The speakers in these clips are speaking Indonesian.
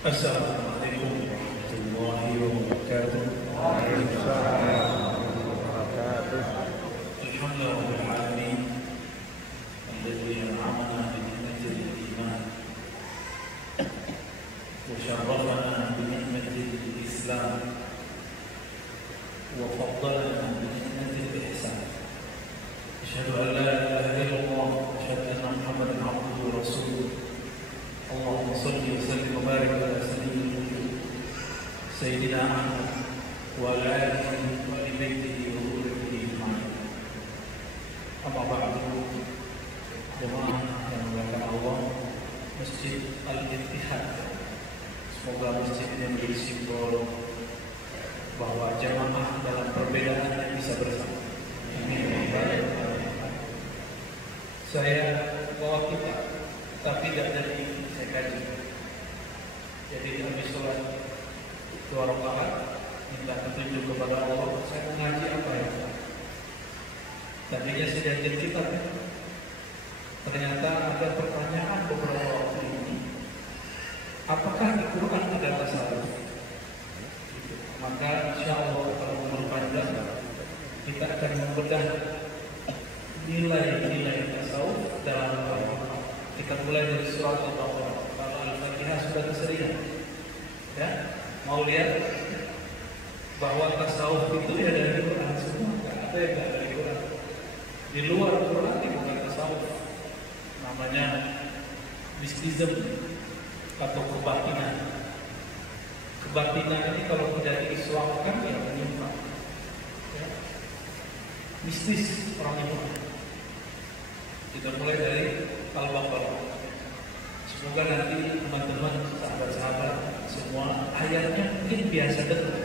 Assalamualaikum warahmatullahi wabarakatuh. Waalaikumsalam warahmatullahi wabarakatuh. Alhamdulillahirabbil alamin. Alladzi an'amana bi ni'matil iman wa syarrafana bi ni'matil islam wa faddalana bi ni'matil ihsan. Asyhadu an la ilaha illallah wa asyhadu anna Muhammadan abduhu wa rasuluh. Allahumma shalli wa sallim wa barik ala Sayyidina Muhammad wa ala alihi wa ali baitihi wa dhurriyyatihi ajma'in. Amma ba'du. Jemaah yang dimuliakan Allah, Masjid Al-Ittihad, semoga masjid ini menjadi simbol bahwa jemaah dalam perbedaan bisa bersama. Amin. Saya bawa kitab, tapi tidak dari saya kaji. Jadi habis sholat 2 rakaat minta petunjuk kepada Allah, saya mengaji apa ya? Tadinya saya janji kitab, ternyata ada pertanyaan beberapa waktu ini, apakah di Quran ada tasawuf? Maka insya Allah kalau berpanjang kita akan membedah nilai-nilai tasawuf dalam Al-Quran. Kita mulai dari surat Al-Baqarah. Kalau Al-Fatihah sudah keseringan, ya, mau lihat bahwa tasawuf itu ya dari Quran semua, nggak ada yang nggak dari Quran. Di luar Quran itu bukan tasawuf, namanya mistism atau kebatinan. Kebatinan ini kalau tidak diislamkan ya menyimpang, ya. Mistis orang itu. Kita mulai dari Al-Baqarah. Semoga nanti teman-teman, sahabat-sahabat semua ayatnya mungkin biasa dengar.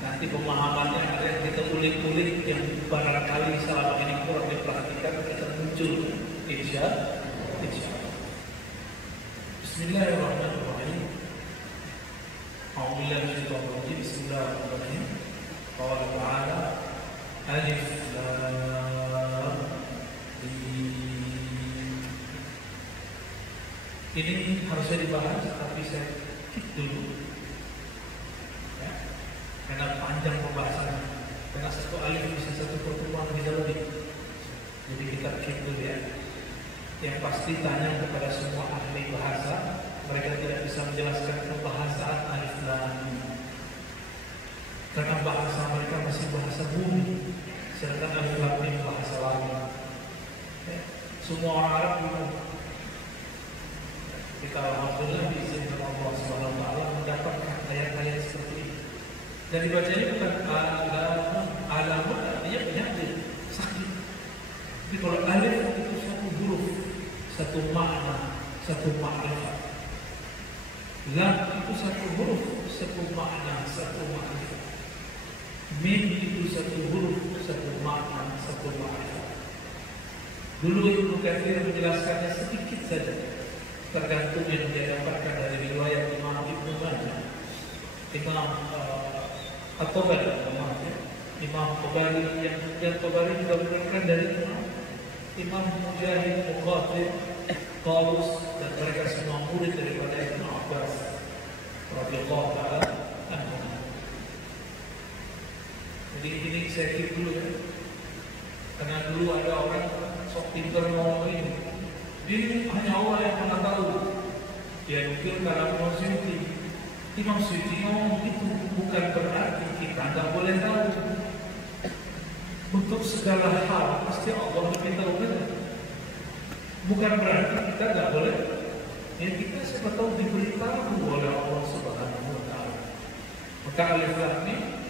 Nanti pemahamannya ada yang kita ulik-ulik yang barangkali selama ini kurang diperhatikan, kita muncul insya Allah. Bismillahirrahmanirrahim. A'udzubillahi minasyaitonir rajim. Bismillahirrahmanirrahim. Qala ta'ala Alif Lam Mim. Ini harusnya dibahas, tapi saya skip dulu, ya, karena panjang pembahasannya. Karena satu alif bisa satu pertemuan bisa lebih. Jadi kita skip dulu ya. Yang pasti tanya kepada semua ahli bahasa, mereka tidak bisa menjelaskan kebahasaan alif lam mim, karena bahasa mereka masih bahasa bumi, sedangkan alif lam mim bahasa langit. Ya, semua orang Arab bingung. Kita alhamdulillah diizinkan Allah SWT mendapatkan ayat-ayat seperti ini. Dan dibacanya bukan alamun, artinya penyakit, sakit. Tapi kalau alif itu satu huruf, satu makna, satu ma'rifat. Lam itu satu huruf, satu makna, satu ma'rifat. Mim itu satu huruf, satu makna, satu ma'rifat. Dulu Ibnu Katsir menjelaskannya sedikit saja, tergantung yang dia dapatkan dari riwayat Imam Ibnu Majah, Imam At-Tabari, Imam Tabari yang Tabari juga berikan dari Imam Mujahid, Muqatil, Qalus, dan mereka semua murid daripada Ibnu Abbas radhiyallahu ta'ala anhu. Jadi ini saya kira dulu ya, karena dulu ada orang sok pintar ngomong ini. Ini hanya Allah yang pernah tahu. Dia nukil kalam Imam Suyuti. Imam Suyuti ngomong begitu, bukan berarti kita tidak boleh tahu. Untuk segala hal pasti Allah lebih tahu kita. Bukan berarti kita tidak boleh. Ya kita siapa tahu diberitahu oleh Allah Subhanahu wa Ta'ala. Maka alif lam mim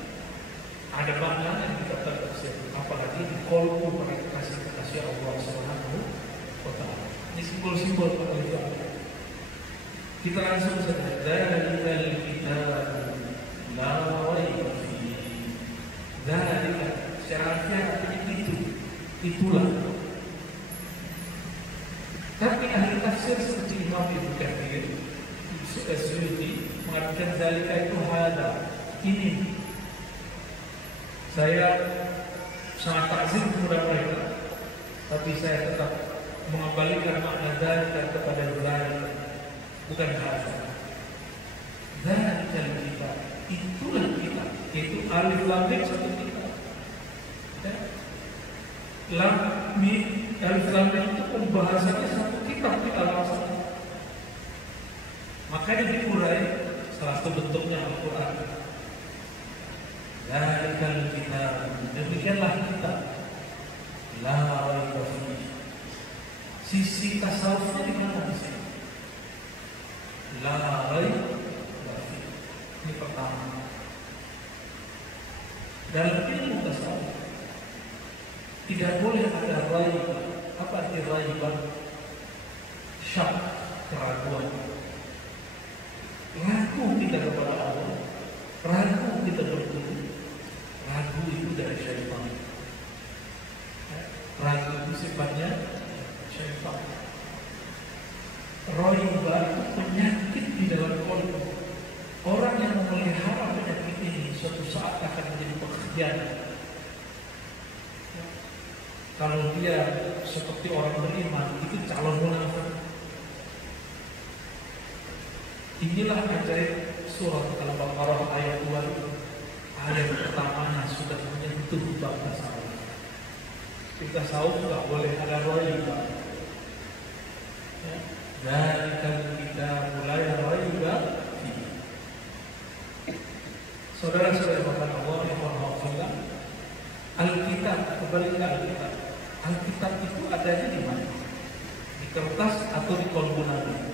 ada makna yang kita tafsir. Apalagi di kolbu pada kasih Allah Subhanahu wa Ta'ala. Ini simbol-simbol pada kita langsung saja. Dzalikal kitab la raiba fihi. Dzalika syaratnya artinya itulah. Tapi ahli tafsir seperti Imam Ibnu Katsir, Suyuti mengatakan dzalika itu hada, ini. Saya sangat takzim kepada mereka, tapi saya tetap mengembalikan makna dzalika kepada dzalika, bukan hada. Dzalikal kitab, itulah kita, yaitu alif lam mim satu kita. Ya. Lam mim, alif lam mim itu pembahasannya satu kitab kita langsung. Makanya diurai salah satu bentuknya Al-Quran. Dzalikal kitab, demikianlah kita. La raiba fihi. Sisi tasawufnya di mana di sini? La raiba fihi. Ini pertama. Dalam ilmu tasawuf tidak boleh ada raiba. Apa arti raiba? Syak, keraguan. Ragu kita kepada Allah, ragu kita berguru, ragu itu dari syaitan. Ragu itu sifatnya syaitan. Raiba itu penyakit di dalam kolbu. Orang yang memelihara penyakit ini suatu saat akan menjadi pengkhianat. Kalau dia seperti orang beriman, itu calon munafik. Inilah ajaib surat Al-Baqarah ayat 2. Ayat pertamanya sudah menyentuh bab tasawuf. Kita tasawuf tidak boleh ada raiba. Dzalikal kitab la raiba fihi. Saudara-saudara Allah yang berhormat, Alkitab, kembali ke Alkitab. Alkitab itu adanya di mana? Di kertas atau di kolbu Nabi?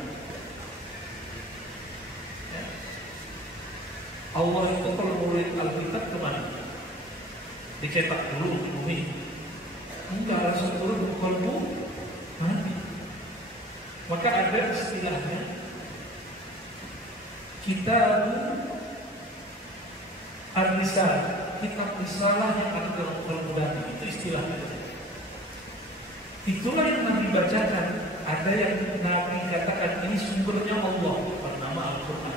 Allah itu kalau menulis Alkitab kemana? Dicetak dulu di bumi. Enggak, langsung turun ke kolbu Nabi. Maka ada istilahnya kitab Ar-Risalah, kitab risalah yang ada dalam kolbu Nabi, itu istilahnya. Itulah yang Nabi bacakan. Ada yang Nabi katakan ini sumbernya Allah bernama Al-Quran.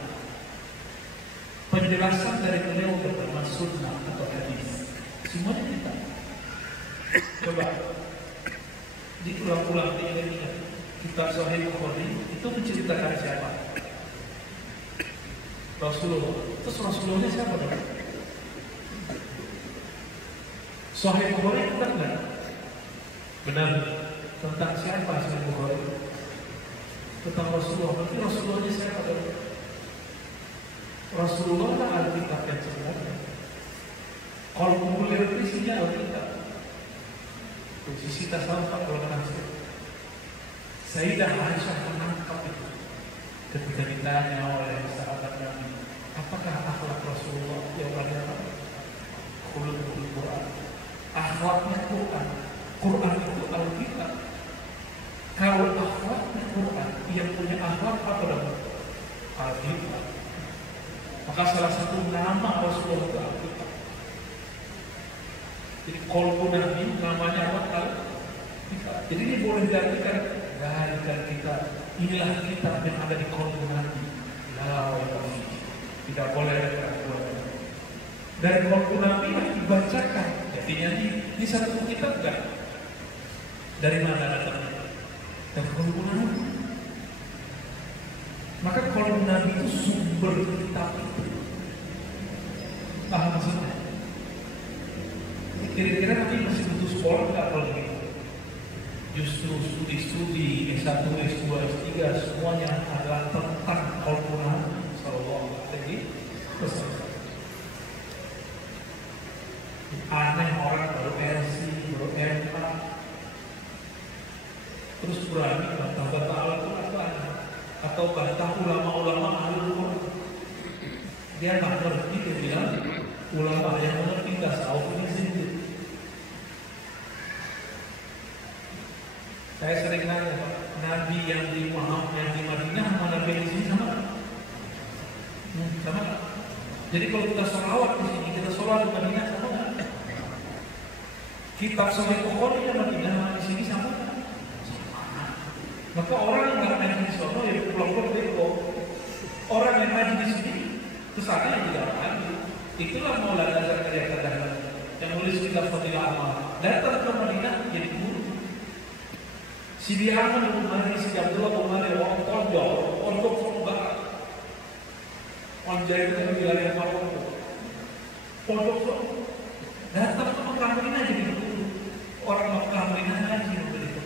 Penjelasan dari beliau bernama sunnah atau hadis. Semuanya kita. Coba diulang-ulang, diingat-ingat. Kitab Sahih Bukhari itu menceritakan siapa? Rasulullah. Terus Rasulullahnya siapa dong? Sahih Bukhari benar nggak? Benar. Tentang siapa Sahih Bukhari? Tentang Rasulullah. Berarti Rasulullahnya siapa dong? Rasulullah lah Alkitab yang sebenarnya. Kalau populer isinya Alkitab. Sisi tasawuf kalau nasib. Sayyidah Aisyah menangkap itu ketika ditanya oleh sahabat Nabi, apakah akhlak Rasulullah yang bagaimana? Khuluqul Quran. Akhlaknya Quran. Quran itu Alkitab. Kalau akhlaknya Quran, yang punya akhlak apa dong? Alkitab. Maka salah satu nama Rasulullah itu Alkitab. Jadi kolbu Nabi namanya apa? Alkitab. Jadi ini boleh diartikan dari kita. Inilah kitab yang ada di kolbu Nabi. Tidak boleh ada keraguan. Dari kolbu Nabi dibacakan. Jadinya di satu kitab enggak? Dari mana datangnya? Dari kolbu Nabi. Maka kolbu Nabi itu sumber kitab itu. Paham maksudnya? Kira-kira nanti masih butuh sekolah nggak kalau begitu? Justru studi-studi S1, S2, S3 semuanya adalah tentang kolbu Nabi Sallallahu Alaihi Wasallam. Aneh orang baru RC, baru MA, terus berani bantah-bantah Al-Quran atau bantah ulama-ulama Al-Quran. Dia nggak ngerti, dia bilang ulama yang mengerti tasawuf ini sendiri. Saya sering nanya, Nabi yang di Madinah sama Nabi yang di sini sama? Sama. Jadi kalau kita sholawat di sini, kita sholat di Madinah sama nggak? Kitab Sahih Bukhari di Madinah sama di sini sama? Maka orang yang nggak ngaji di sana ya pulang-pulang bego. Orang yang ngaji di sini kesana yang tidak ngaji. Itulah Maulana Zakaria Tadahlan yang nulis kitab Fadilah Amal. Datang ke Madinah jadi guru. Si Diaman Umari, si Abdullah Umari, orang Tonjol, orang Barat. Onjai itu kan wilayah Maroko. Pondok datang ke Mekah Madinah jadi dulu. Orang Mekah Madinah ngaji begitu.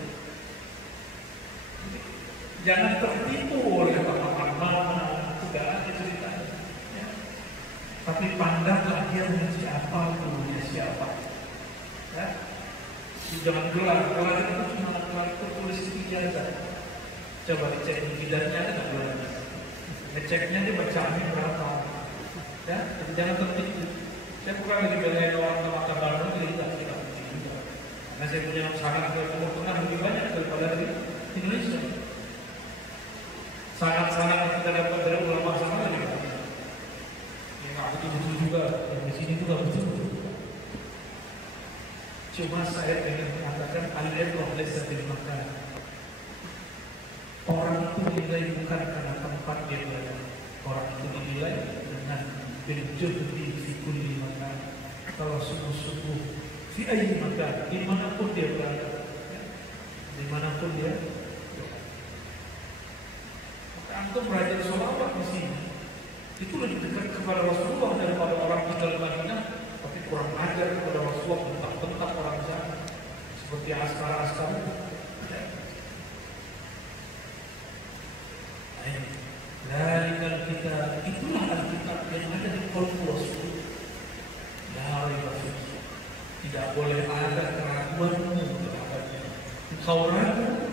Jangan tertipu oleh orang-orang mana, sudah ada ceritanya. Ya. Tapi pandanglah dia siapa, gurunya siapa. Ya. Jangan gelar, gelar itu cuma gelar tertulis di ijazah. Coba dicek di bidannya ada nggak gelarnya? Ngeceknya dia bacaannya berapa. Ya, jadi jangan tertipu. Saya bukan lagi belain orang ke Bandung, jadi tidak juga. Karena saya punya sangat ke Timur Tengah lebih banyak daripada di Indonesia. Sangat-sangat kita dapat dari ulama sana lagi. Yang aku betul juga, yang di sini juga betul. Cuma saya ingin mengatakan al-ilmu laysa bil makan. Orang itu dinilai bukan karena tempat dia berada. Orang itu dinilai dengan bil-juhdi fi kulli makan. Kalau sungguh-sungguh fi ayyi makan, dimanapun dia berada, dimanapun dia. Maka antum belajar sholawat di sini itu lebih dekat kepada Rasulullah daripada orang tinggal Madinah, tapi kurang ajar kepada Rasulullah, bentak-bentak orang sana seperti askara-askara. Dari kita itulah Alkitab yang ada di kolom Rasul. Dari Rasul tidak boleh ada keraguanmu terhadapnya. Kau ragu,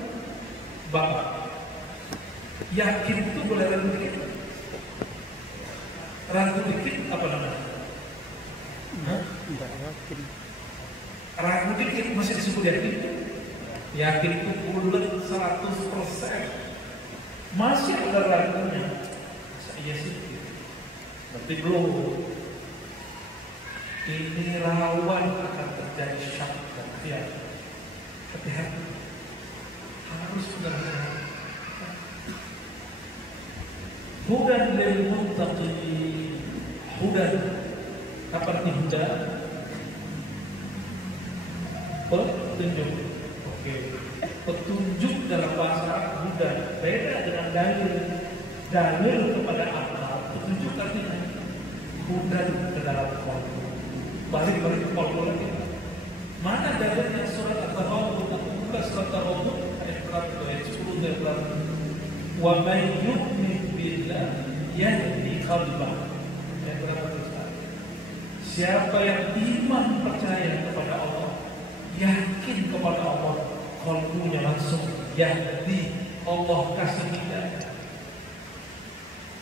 Bapak yakin itu boleh ragu dikit. Ragu dikit apa namanya? Tidak yakin. Ragu dikit masih disebut yakin. Yakin itu bulat 100%. Masih ada ragunya. Saya sih berarti belum. Ini rawan akan terjadi syak dan khiyar. Hati-hati. Harus benar-benar. Hudan lil muttaqin. Hudan. Apa arti hudan? Petunjuk. Oke. Petunjuk dalam bahasa hudan beda dengan dalil. Dalil kepada akal, petunjuk artinya hudan ke dalam kolbu. Balik-balik ke kolbu lagi. Mana dalilnya? Surat At-Taghabun, buka surat At-Taghabun ayat 10 dan 11. Wa may yu'min billahi yahdi qalbah. Ayat berapa itu? Siapa yang iman percaya kepada Allah, yakin kepada Allah, kolbunya langsung yahdi, Allah kasih hidayah.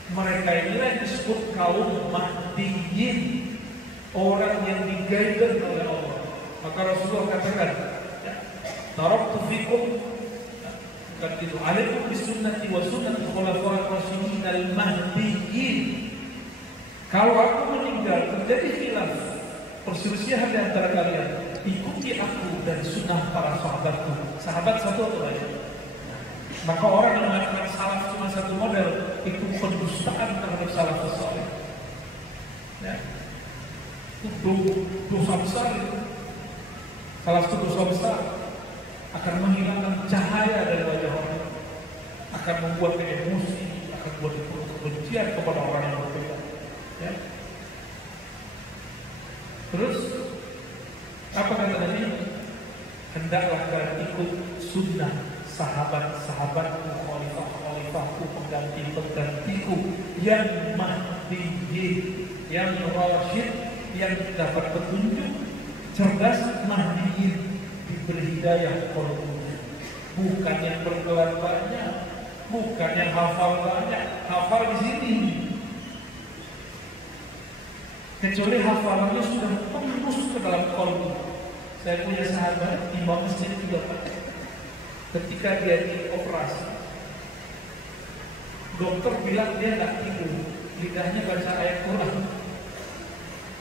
Mereka inilah yang disebut kaum mahdiyin, orang yang diguided oleh Allah. Maka Rasulullah katakan, taraktu fikum, bukan itu, alaikum bisunnati wa sunnati khulafa'ir rasyidin al-mahdiyyin. Kalau aku meninggal terjadi khilaf, perselisihan di antara kalian, ikuti aku dan sunnah para sahabatku. Sahabat satu atau banyak? Maka orang yang mengatakan salaf cuma satu model, itu pendustaan terhadap salafus saleh. Ya. Itu dosa besar itu. Salah satu dosa besar akan menghilangkan cahaya dari wajah orang, akan membuat emosi, akan membuat kebencian kepada orang yang berbeda. Ya. Terus apa kata tadi? Hendaklah kalian ikut sunnah sahabat-sahabatku, khalifah-khalifahku, pengganti-penggantiku yang mahdiyin, yang rasyid, yang dapat petunjuk, cerdas, mahdiyin, diberi hidayah kolbunya. Bukan yang bergelar banyak, bukan yang hafal banyak, hafal di sini. Kecuali hafalannya sudah tembus ke dalam kolbu. Saya punya sahabat imam masjid juga Pak. Ketika dia dioperasi, dokter bilang dia nggak tidur, lidahnya baca ayat Quran,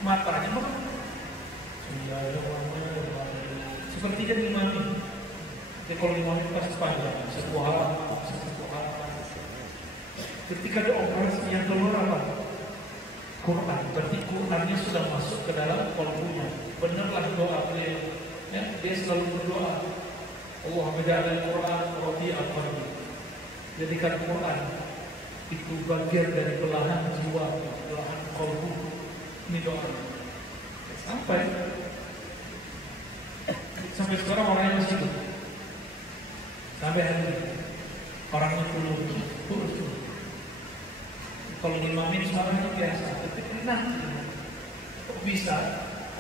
matanya apa? Sepertinya ngimami. Jadi kalau ngimami pasti panjang, sebuah halaman. Ketika dioperasi yang keluar apa? Quran. Berarti Qurannya sudah masuk ke dalam kolbunya. Benarlah doa beliau. Ya, dia selalu berdoa. Allah menjadikan Quran rabi'al qalbi. Jadikan Quran itu bagian dari belahan jiwa. doaan qalbu. Ini doa. Sampai sekarang orangnya masih itu. Sampai hari ini orangnya kurus. Kalau dimamin suaranya biasa, tapi enak. Kok bisa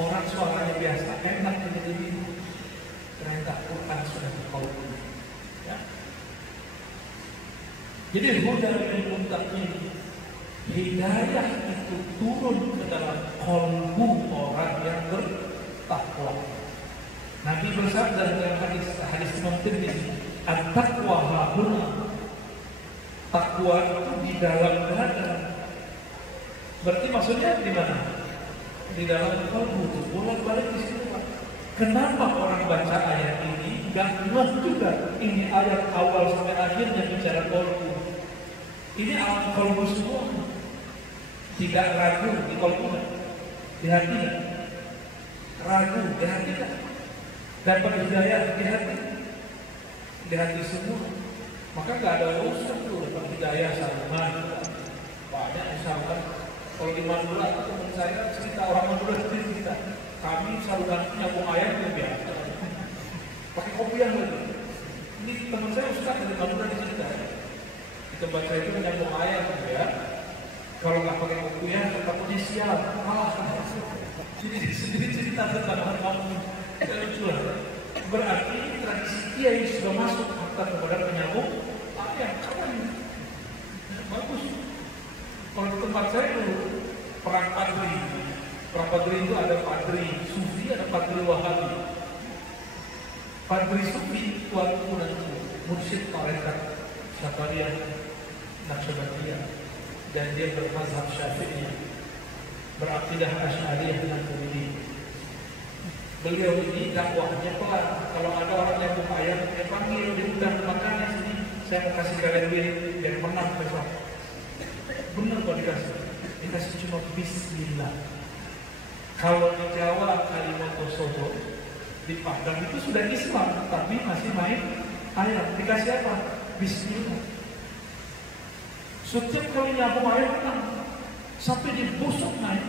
orang suaranya biasa, enak jadi bingung. Ternyata Quran sudah diqaulkan. Ya. Jadi huda lil muttaqin, hidayah itu turun ke dalam qalbu orang yang bertakwa. Nabi bersabda dalam hadis Imam Tirmidzi, at-taqwa hahuna. Takwa itu di dalam dada. Berarti maksudnya di mana? Di dalam qalbu itu, bolak-balik di situ. Kenapa orang baca ayat ini gak ngeh juga ini ayat awal sampai akhirnya bicara qalbu. Ini alam qalbu semua. Tidak ragu di qalbu, di hati. Ragu di hati. Dapat hidayah di hati semua. Maka gak ada urusan tuh dapat hidayah sarungan. Banyak misalkan kalau di Madura teman saya cerita, orang Madura cerita, kami sarungan nyambung ayam itu biasa. Pakai kopiah lagi. Ini teman saya ustaz dari Madura cerita. Di tempat saya itu nyambung ayam ya. Kalau nggak pakai kopiah takutnya sial. Jadi sendiri cerita tentang orang lucu lah. Berarti tradisi Kiai sudah masuk kepada penyambung ayam. Keren. Bagus. Kalau di tempat saya dulu perang padri itu ada padri sufi, ada padri wahabi. Padri sufi tuan mursyid tarekat Syafariyah Naqsyabandiyah, dan dia bermazhab Syafi'i, berakidah Asy'ariyah dan Maturidiyah. Beliau ini dakwahnya pelan. Kalau ada orang yang buka ayam, dia panggil, dia undang makannya sini. Saya mau kasih kalian duit biar menang besok. Benar kok dikasih cuma Bismillah. Kalau di Jawa Kalimantan di Padang itu sudah Islam, tapi masih main ayam. Dikasih apa? Bismillah. Setiap kali nyambung ayam menang, sampai dibusuk naik,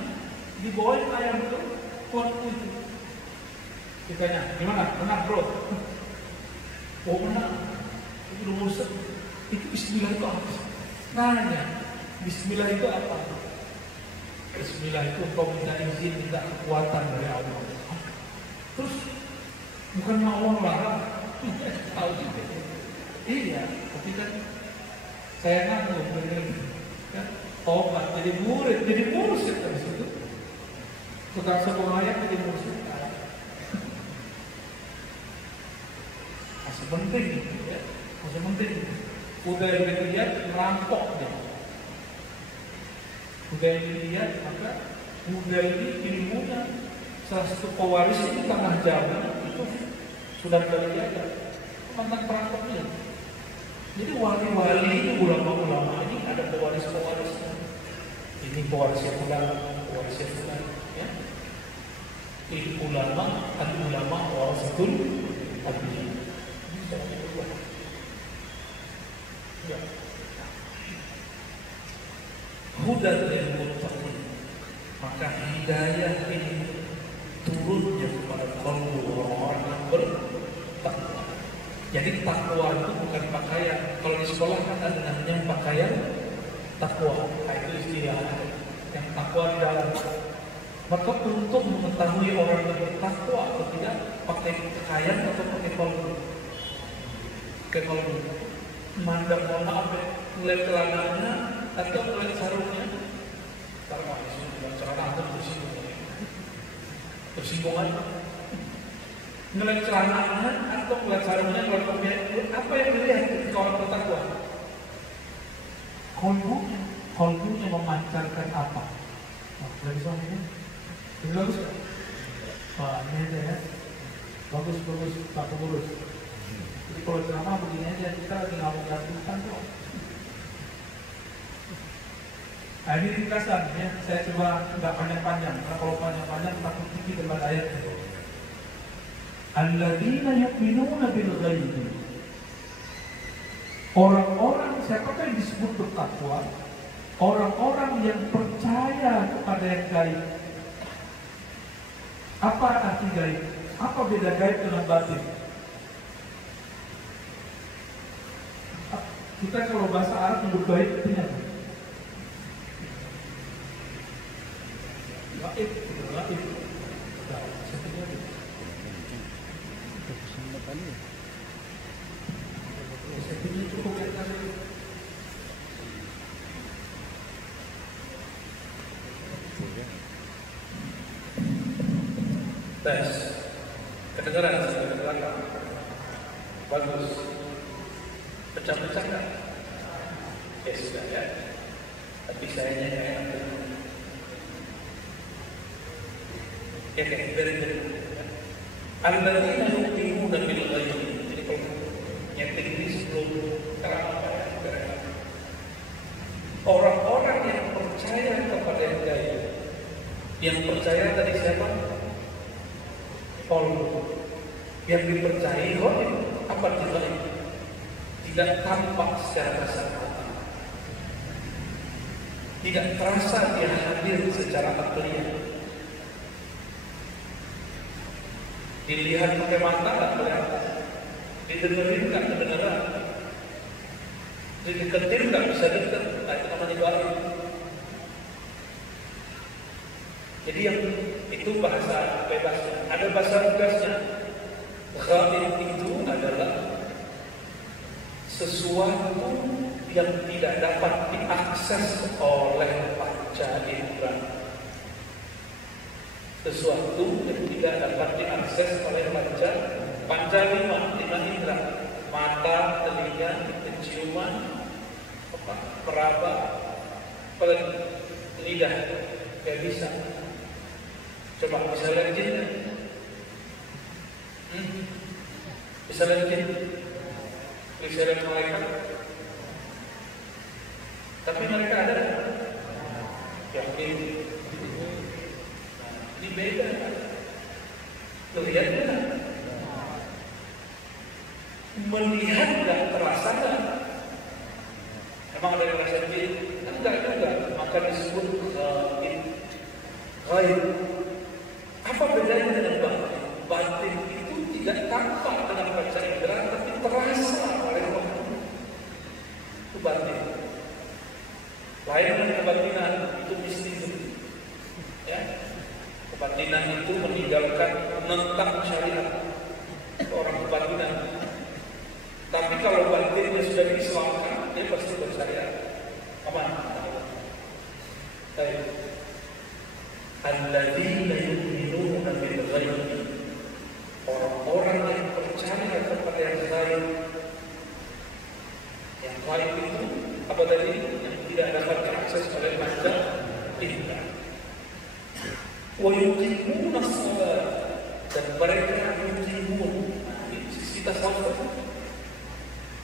dibawain ayam itu tuanku itu. Ditanya, gimana? Menang bro? Oh menang. Itu busuk. Itu Bismillah itu apa? Nanya, Bismillah itu apa? Bismillah itu kau minta izin, minta kekuatan dari Allah. Terus bukan mau Allah larang, tahu juga. Iya, tapi kan saya ngaku benar kan tobat jadi murid, jadi mursyid dari situ. Tukang sepuluh ayat jadi mursyid. Masih penting, ya. Masih penting. Udah dilihat merampok deh. Udah dilihat maka udah ini ilmunya salah satu pewaris di tengah jalan itu sudah terlihat mantan perampoknya. Jadi wali-wali ini ulama-ulama ini ada pewaris-pewarisnya. Ini pewarisnya ulama, pewarisnya ulama, ya. Ini ulama, al-ulama warasatul anbiya. Ya. Hudan lil muttaqin. Maka hidayah ini turunnya kepada qalbu orang-orang yang bertakwa. Jadi takwa itu bukan pakaian. Kalau di sekolah kan ada namanya pakaian takwa. Itu istilah yang takwa di dalam. Maka untuk mengetahui orang yang bertakwa atau tidak, pakai pakaian atau pakai kalbu. Pakai kalbu. Mandang maaf, melihat celananya atau melihat sarungnya. Kalau melihat celana atau tersinggung aja. Melihat celananya atau melihat sarungnya, melihat kopiah, apa yang dilihat ketika orang bertakwa? Kalbunya memancarkan apa? Nah, lagi soal ini. Ini bagus kan? Wah, ini aja ya. Bagus, Pak Pengurus. Jadi kalau ceramah begini aja, kita lagi ngomong gantungan kok. Nah ini ringkasan ya, saya coba nggak panjang-panjang, karena kalau panjang-panjang takut tinggi dengan ayat itu. Alladzina yu'minuna bil ghaib. Orang-orang siapakah yang disebut bertakwa? orang-orang yang percaya kepada yang gaib. Apa arti gaib? Apa beda gaib dengan batin? Kita kalau bahasa Arab menyebut gaib itu apa? Gaib, gaib. Tes, kedengaran sampai ke belakang. Bagus. Pecah-pecah kan? Ya sudah ya. Tapi sayangnya kayak apa? Ya kayak beri-beri. Al-Badzina yu'minuna bil ghaib. Jadi kalau nyetir ini sebelum terang apa ya? Orang-orang yang percaya kepada yang gaib. Yang percaya tadi siapa? Paulus. Yang dipercayai gaib. Apa gaib? Tidak tampak secara kasat mata, tidak terasa dia hadir secara akliah. Dilihat pakai mata nggak kelihatan, didengerin nggak kedengeran, dideketin nggak bisa deket, itu namanya gaib. Jadi yang itu bahasa bebasnya. Ada bahasa tegasnya. Gaib itu adalah sesuatu yang tidak dapat diakses oleh panca indera. Sesuatu yang tidak dapat diakses oleh panca lima indera. Mata, telinga, penciuman, meraba, apalagi lidah, kayak bisa. Coba bisa lihat jin? Bisa lihat jin? Bisa lihat malaikat? Tapi mereka ada yakin. Ini beda. Lihat enggak? Melihat enggak terasa enggak? Emang ada yang merasa jin? Enggak. Maka disebut gaib. Apa bedanya dengan batin? Batin itu tidak tampak dengan panca indera, tapi terasa oleh orang. Itu batin. Lain dengan kebatinan, itu mistis. Ya, kebatinan itu meninggalkan menentang syariat. Itu orang kebatinan. Tapi kalau batinnya sudah diislamkan, dia pasti bersyariat. Aman. Baik. Alladzina yu'minuna bil ghaib. Orang-orang yang percaya kepada yang gaib. Yang gaib itu apa tadi? Yang tidak dapat diakses oleh panca indera. Wa yuqimuna shalah, dan mereka yuqimun. Ini sisi tasawuf.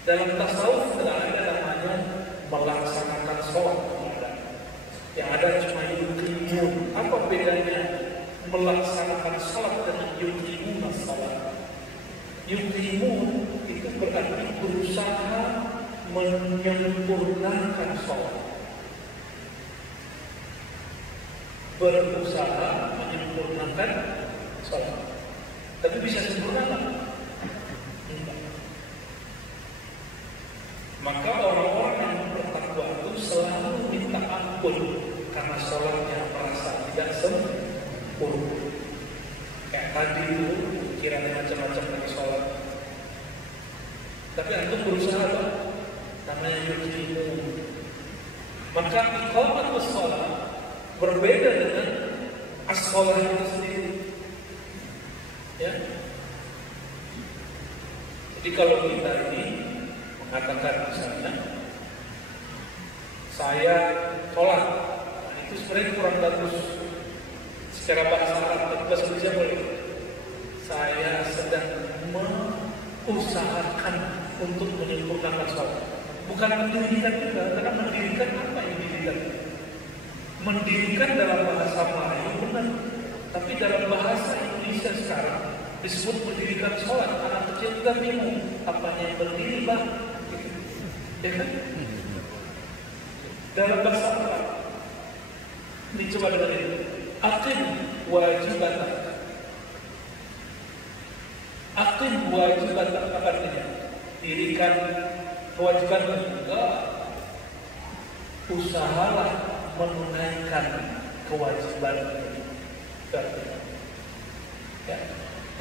Dalam tasawuf tidak ada namanya melaksanakan sholat. Yang ada cuma yuqimun. Apa bedanya melaksanakan sholat dengan yuqimun sholat? Yuqimun itu berarti berusaha menyempurnakan sholat. Berusaha menyempurnakan sholat. Tapi bisa sempurna nggak? Enggak. Maka orang-orang yang bertakwa itu selalu minta ampun karena sholatnya merasa tidak sempurna. Kayak tadi itu kiranya macam-macam dari sholat. Tapi antum berusaha apa? Namanya yuqimun. Maka iqamatus sholat berbeda dengan as-sholat itu sendiri. Ya. Jadi kalau kita ini mengatakan misalnya saya sholat, nah itu sebenarnya kurang bagus secara bahasa Arab. Tapi bahasa Indonesia boleh. Saya sedang mengusahakan untuk menyempurnakan sholat. Bukan mendirikan juga, karena mendirikan apa yang didirikan? Mendirikan dalam bahasa Melayu benar, tapi dalam bahasa Indonesia sekarang disebut mendirikan sholat. Anak kecil juga bingung, apanya yang berdiri bang? Ya kan? dalam bahasa Arab. Dicoba dengerin. Aqim wajibatak. Aqim wajibatak, apa artinya? Dirikan kewajiban juga. Usahalah menunaikan kewajiban itu. Ya.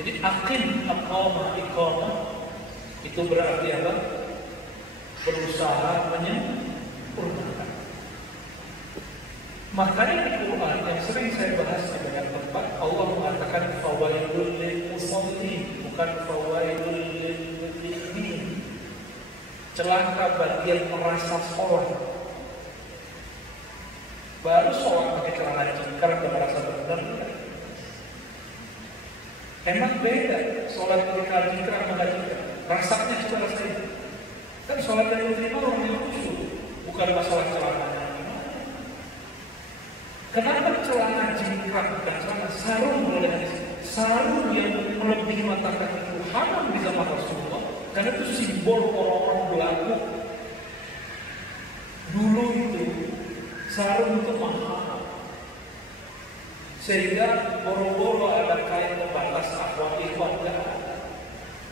Jadi aqim aqama iqamah itu berarti apa? Berusaha menyempurnakan. Makanya di Quran yang sering saya bahas di banyak tempat, Allah mengatakan fawailul lil musallin, bukan fawailul lil muttaqin. Celaka bagi yang merasa sholat. Baru sholat pakai celana cingkrang dan merasa benar. Emang beda sholat pakai celana cingkrang sama cingkrang. Rasanya coba rasain. Kan sholat yang diterima orang yang khusyuk, bukan masalah celananya. Kenapa celana cingkrang dan celana sarung boleh? Sarung yang melebihi mata kaki itu haram di zaman Rasulullah, karena itu simbol orang-orang belagu. Dulu itu sarung itu mahal, sehingga boro-boro ada kain pembatas akhwat-ikhwat.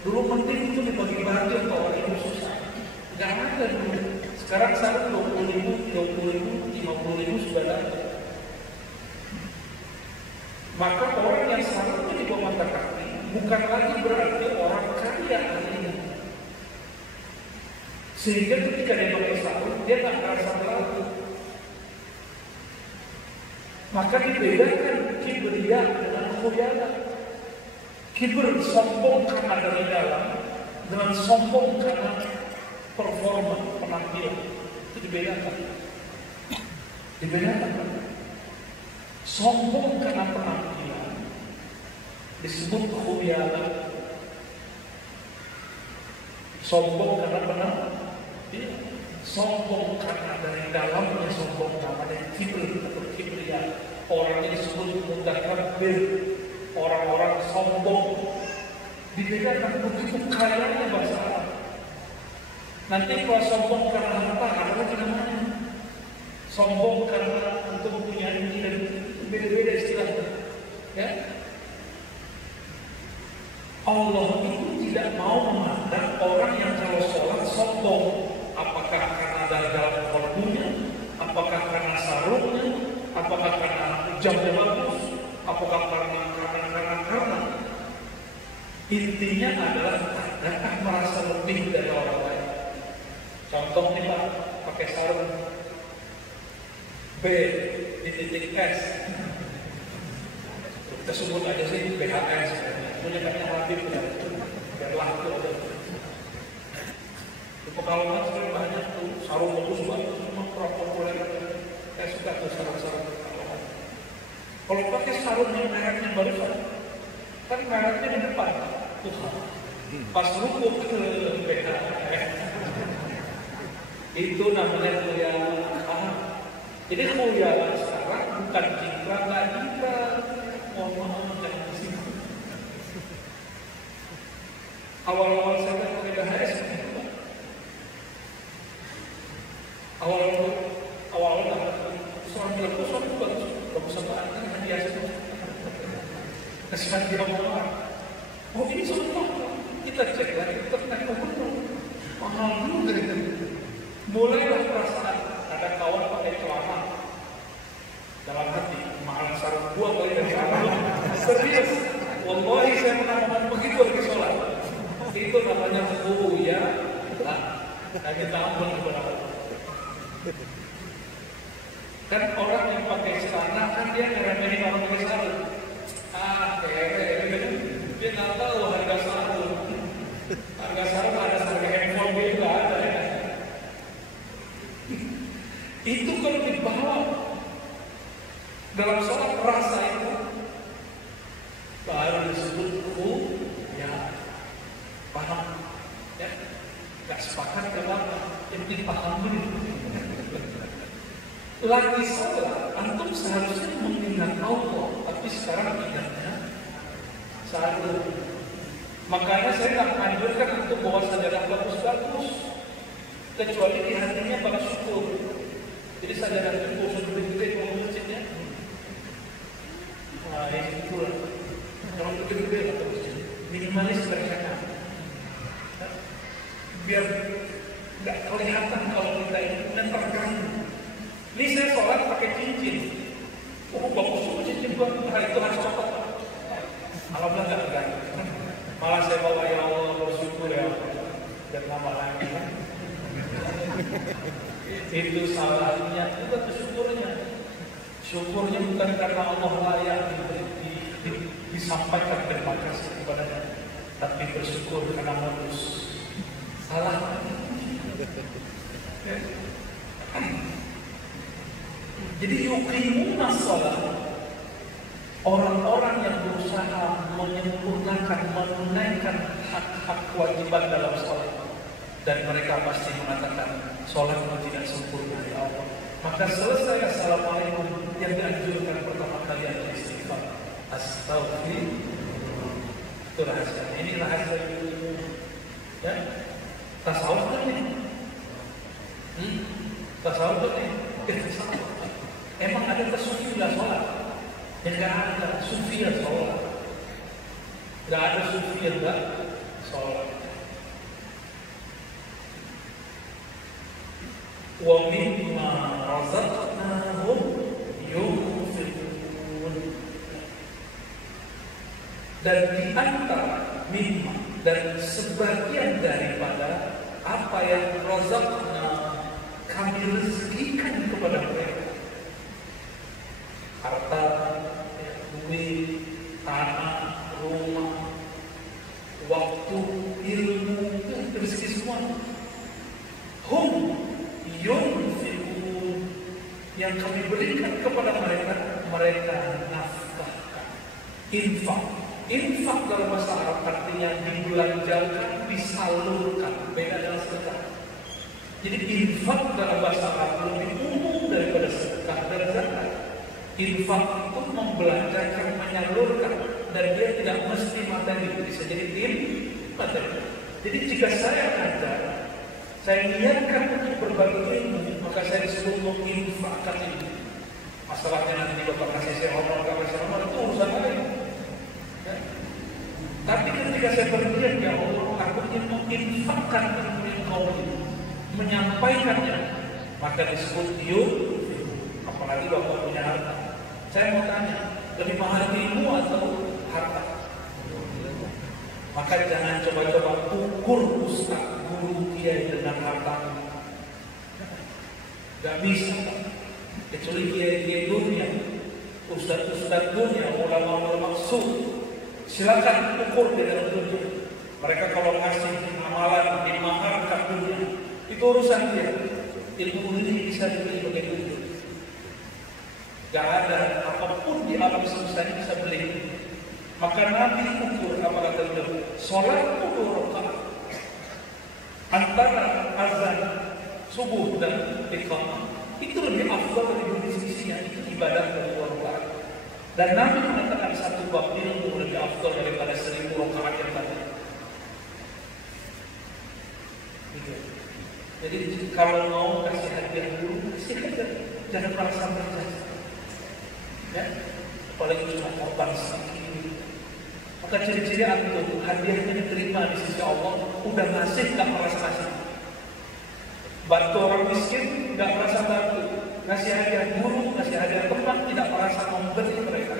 Dulu penting itu dibagi-bagi untuk orang yang susah. Gak ada dulu. Sekarang sarung 20.000, 30.000, 50.000 sudah ada. Maka orang yang sarungnya di bawah mata kaki bukan lagi berarti orang kaya ini. Sehingga ketika dia pakai sarung, dia tak merasa belagu. Maka dibedakan kibriya dengan khuyala. Kibr sombong karena dari dalam, dengan sombong karena performa, penampilan. Itu dibedakan. Dibedakan. Sombong karena penampilan disebut khuyala. Sombong karena penampilan. Sombong karena dari dalamnya sombong, namanya kibr atau kibriya. Orang ini disebut mutakabbir, orang-orang sombong. Dibedakan begitu kayanya bahasa Arab. Nanti kalau sombong karena harta, harta tidak mana. Sombong karena untuk punya ini dan beda-beda istilahnya. Ya? Allah itu tidak mau memandang orang yang kalau sholat sombong. Apakah karena dalam kalbunya, apakah karena sarungnya, apakah karena jamnya bagus, apakah karena. Intinya adalah adakah merasa lebih dari orang lain. Contoh nih Pak, pakai sarung B di titik S. Kita sebut aja sih BHS. Punya Habib ya, biar laku aja. Di Pekalongan sering banyak tuh sarung bagus banget, cuma kurang populer. Saya suka tuh sarung-sarung Pekalongan. Kalau pakai sarung yang mereknya barusan, kan mereknya di depan. Pas rukuk ke BHS, itu namanya khuyala. Jadi khuyala sekarang bukan cingkrang, nggak cingkrang. Mohon maaf jangan di sini. Awal-awal saya pakai BHS, awal-awal seorang bilang kosong itu bagus apaan kan hadiah itu. Kasihan dia orang. Oh ini soal kita cek lagi ternyata mahal juga itu. Mulailah perasaan ada kawan pakai celana dalam hati mahal sarung gua kali dari awal. Serius, wallahi saya pernah ngomong begitu lagi sholat. Itu namanya ya, nah kita ampun kepada Allah. Kan orang yang pakai celana kan dia ngeremehin orang pakai sarung. Dia nggak tahu harga sarung. Harga sarung ada harga handphone dia juga ada ya. Itu kalau dibawa dalam sholat rasa itu baru disebut ya paham ya. Gak sepakat kalau yang dipaham dulu. Lagi sholat antum seharusnya mengingat Allah, tapi sekarang ingatnya sarung. Makanya saya tak anjurkan untuk bawa sajadah bagus-bagus, kecuali di hatinya bersyukur. Jadi sajadah itu usah gede-gede kalau masjidnya. Nah, itu lah. Jangan gede-gede atau masjid. Minimalis berkata. Biar nggak kelihatan kalau kita ini terganggu. Ini saya sholat pakai cincin. Oh, bagus juga cincin gua. Itu harus copot. Alhamdulillah nggak terganggu. Malah saya bawa, ya Allah, bersyukur ya Allah. Dan nama lagi. Itu salahnya, itu syukurnya. Syukurnya bukan karena Allah layak disampaikan terima kasih kepadanya, tapi bersyukur karena modus. Salah. Jadi yuqimuna shalah, orang-orang yang berusaha menyempurnakan, menunaikan hak-hak kewajiban dalam sholat, dan mereka pasti mengatakan sholatmu tidak sempurna ya Allah. Maka selesai assalamualaikum, yang dianjurkan pertama kali adalah istighfar. Astagfirullah. Itu rahasia. Ini rahasia ilmu. Ya, tasawuf kan ini. Tasawuf kan ini. Emang ada tasawufnya sholat? Ya nggak ada sufiya sholat. Nggak ada sufiya nggak sholat. Wa mimma razaqnahum yunfiqun. Dan di antara mimma dan sebagian daripada apa yang razaqna kami rezekikan kepada mereka, harta, duit, tanah, rumah, waktu, ilmu, itu rezeki semua. Hum yunfiqun, yang kami berikan kepada mereka, mereka nafkahkan. Infak dalam bahasa Arab artinya dibelanjakan, disalurkan, beda dengan sedekah. Jadi infak dalam bahasa Arab lebih umum daripada sedekah dan zakat. Infak itu membelanjakan, menyalurkan, dan dia tidak mesti materi, bisa jadi materi. Jadi jika saya ngajar, saya niatkan untuk berbagi ilmu, maka saya disebut menginfakkan ilmu. Masalahnya nanti Bapak kasih saya honor, kasih honor, itu urusan lain. Ya. Tapi ketika saya berniat, ya Allah, aku ingin menginfakkan ilmu yang kau beri, menyampaikannya, maka disebut yuk. Apalagi Bapak punya harta. Saya mau tanya, lebih mahal ilmu atau harta? Maka jangan coba-coba ukur ustaz, guru, kiai dengan harta. Gak bisa, kecuali kiai-kiai dunia, ustaz-ustaz dunia, ulama-ulama maksud. Silakan ukur di dalam dunia. Mereka kalau ngasih amalan, dimaharkan dunia, itu urusan dia. Ilmu ini bisa dibeli pakai dunia. Gak ada apapun di alam semesta ini bisa beli. Maka Nabi ukur apa kata beliau, sholat 2 rakaat antara azan subuh dan iqamah itu lebih afdal dari sisinya, itu ibadah 2 rakaat. Dan Nabi mengatakan satu bab ilmu lebih afdal daripada 1000 rakaat yang tadi. Gitu. Jadi kalau mau kasih hadiah dulu, kasih hadiah, jangan merasa berjasa. Ya, apalagi cuma korban sedikit. Maka ciri-ciri antum hadiahnya diterima di sisi Allah, udah ngasih nggak merasa ngasih. Bantu orang miskin nggak merasa bantu, ngasih hadiah guru, ngasih hadiah teman tidak merasa memberi mereka.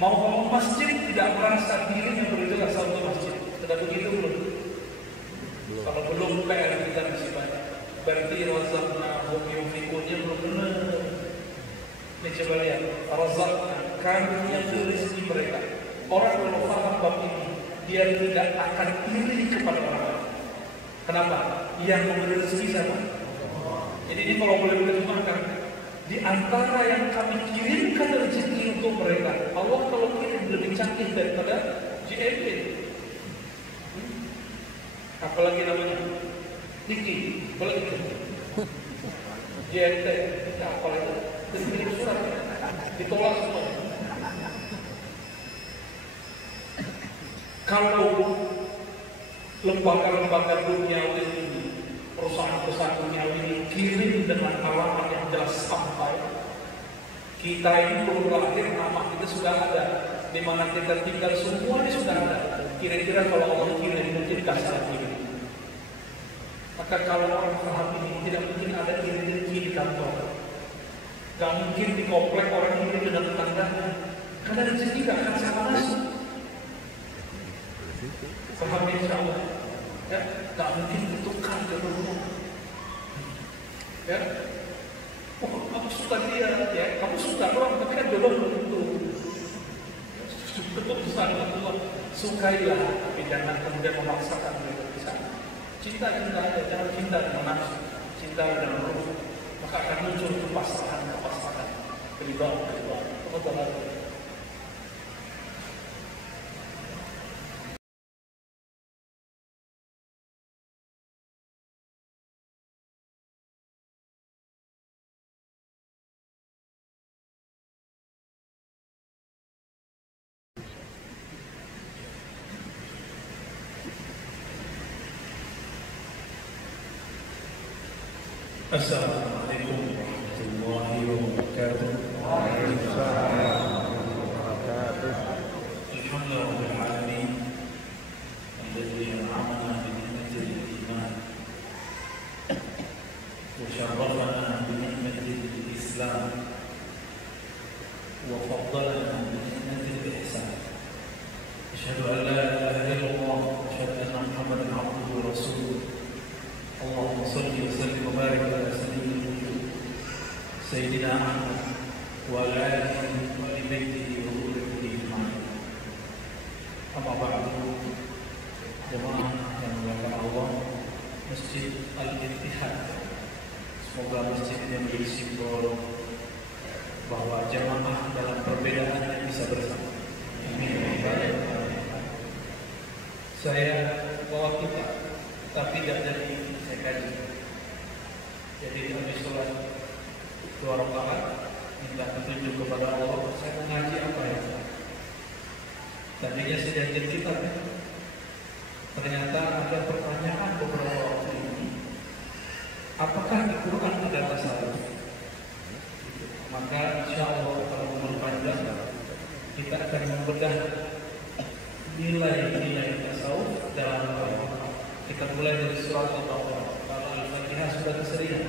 Mau bangun masjid tidak merasa dirinya berjasa untuk masjid. Sudah begitu belum? Kalau belum PR kita masih banyak. Berarti razaqna hum yunfiqunnya belum benar. Ini coba lihat, razaqna kami yang rezeki mereka. Orang kalau paham bab ini, dia tidak akan iri kepada orang lain. Kenapa? Yang memberi rezeki sama. Jadi ini kalau boleh diterjemahkan, di antara yang kami kirimkan rezeki untuk mereka, Allah kalau kirim lebih canggih daripada JNT. Apalagi namanya Diki, boleh itu JNT, kita apalagi kirim surat, ditolak semua. Kalau lembaga-lembaga duniawi ini, perusahaan-perusahaan duniawi ini kirim dengan alamat yang jelas sampai kita ini belum lahir, nama kita sudah ada, di mana kita tinggal semua ini sudah ada. Kira-kira kalau Allah kirim mungkin kasar kirim. Maka kalau orang paham ini tidak mungkin ada kirim di kantor, gak mungkin di komplek orang kirim dengan tetangganya, karena rezeki gak akan sama masuk. Paham insya Allah? Ya, gak mungkin bertukar ke rumah. Ya, oh, aku suka dia, ya, kamu suka orang, tapi kan jodoh belum tentu. Keputusan Allah, sukailah, tapi jangan kemudian memaksakan mereka di sana. Cinta aja, jangan cinta dengan nafsu, cinta dengan roh, maka akan muncul kepasrahan, keridhaan. Assalamualaikum warahmatullahi wabarakatuh. Waalaikumsalam warahmatullahi wabarakatuh. Alhamdulillahirabbil alamin. Alladzi an'amana bi ni'matil iman wa syarrafana bi ni'matil islam wa faddalana bi ni'matil ihsan. Asyhadu an la ilaha illallah wa asyhadu anna Muhammadan abduhu wa rasuluh. Allahumma shalli wa sallim wa barik ala sayyidina Muhammad wa ala alihi wa ali baitihi wa dhurriyyatihi ajma'in. Amma ba'du, jemaah yang dimuliakan Allah, Masjid Al-Ittihad, semoga masjid ini menjadi simbol bahwa jemaah dalam perbedaan bisa bersama. Amin. Saya bawa kita, tapi tidak jadi saya kaji. Jadi habis sholat 2 rakaat minta petunjuk kepada Allah, saya mengaji apa ya? Tadinya saya janji kita, ternyata ada pertanyaan beberapa waktu ini, apakah di Quran ada tasawuf? Maka insya Allah kalau umur panjang kita akan membedah nilai-nilai tasawuf dalam Al-Quran. Kita mulai dari surat Al-Baqarah. Kalau Al-Fatihah sudah keseringan,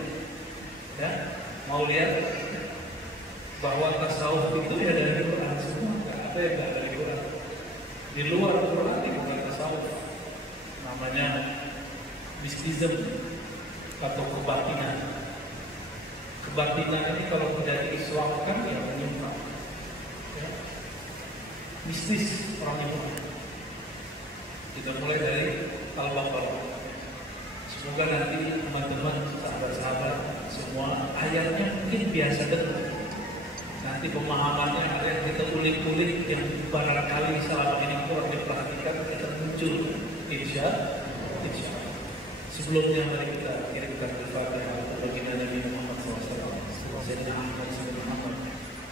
ya, mau lihat bahwa tasawuf itu ya dari Quran semua, nggak ada yang nggak dari Quran. Di luar Quran itu bukan tasawuf, namanya mistism atau kebatinan. Kebatinan ini kalau tidak diislamkan ya menyimpang, ya. Mistis orang itu. Kita mulai dari Al-Baqarah. Semoga nanti teman-teman, sahabat-sahabat semua ayatnya mungkin biasa dengar. Nanti pemahamannya ada yang kita ulik-ulik yang barangkali selama ini kurang diperhatikan, kita muncul insya Allah. Sebelumnya mari kita kirimkan Al-Fatihah bagi Nabi Muhammad SAW, Sayyidina Ahmad Muhammad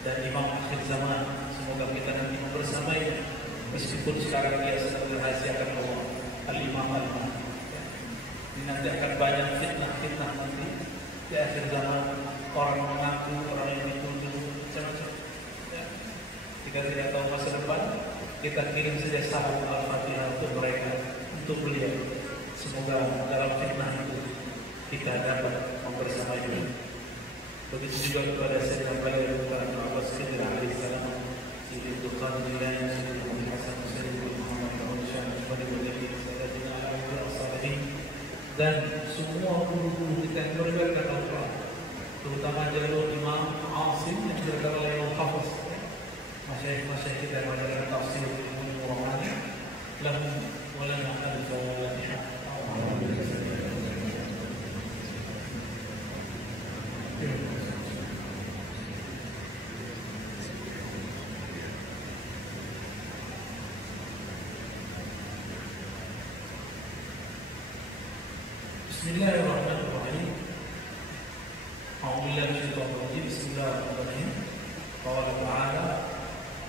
dan Imam akhir zaman. Semoga kita nanti bersamanya, meskipun sekarang dia sedang dirahasiakan Allah. Al-Imam Al-Mahdi. Ini nanti akan banyak fitnah-fitnah nanti di akhir zaman, orang mengaku, orang yang dituduh macam-macam. Ya. Jika tidak tahu masa depan, kita kirim saja salam Al-Fatihah untuk mereka, untuk beliau. Semoga dalam fitnah itu kita dapat membersamai. Begitu juga kepada Sayyidina beliau Tuhan Abbas Khidir alaihi salam, Sayyidina Tuhan Jilani, Sayyidina Muhammad Hasan, Sayyidina Muhammad Al-Syah, dan semua guru-guru kita yang beribadah Al-Quran, terutama jalur Imam Asim yang berkata oleh Imam Hafiz, masyayikh kita yang mengajarkan tafsir Al-Quran, lahum wa lana al-Fatihah. Bismillahirrahmanirrahim. A'udzubillahi minasyaitonir rajim. Bismillahirrahmanirrahim. Qala ta'ala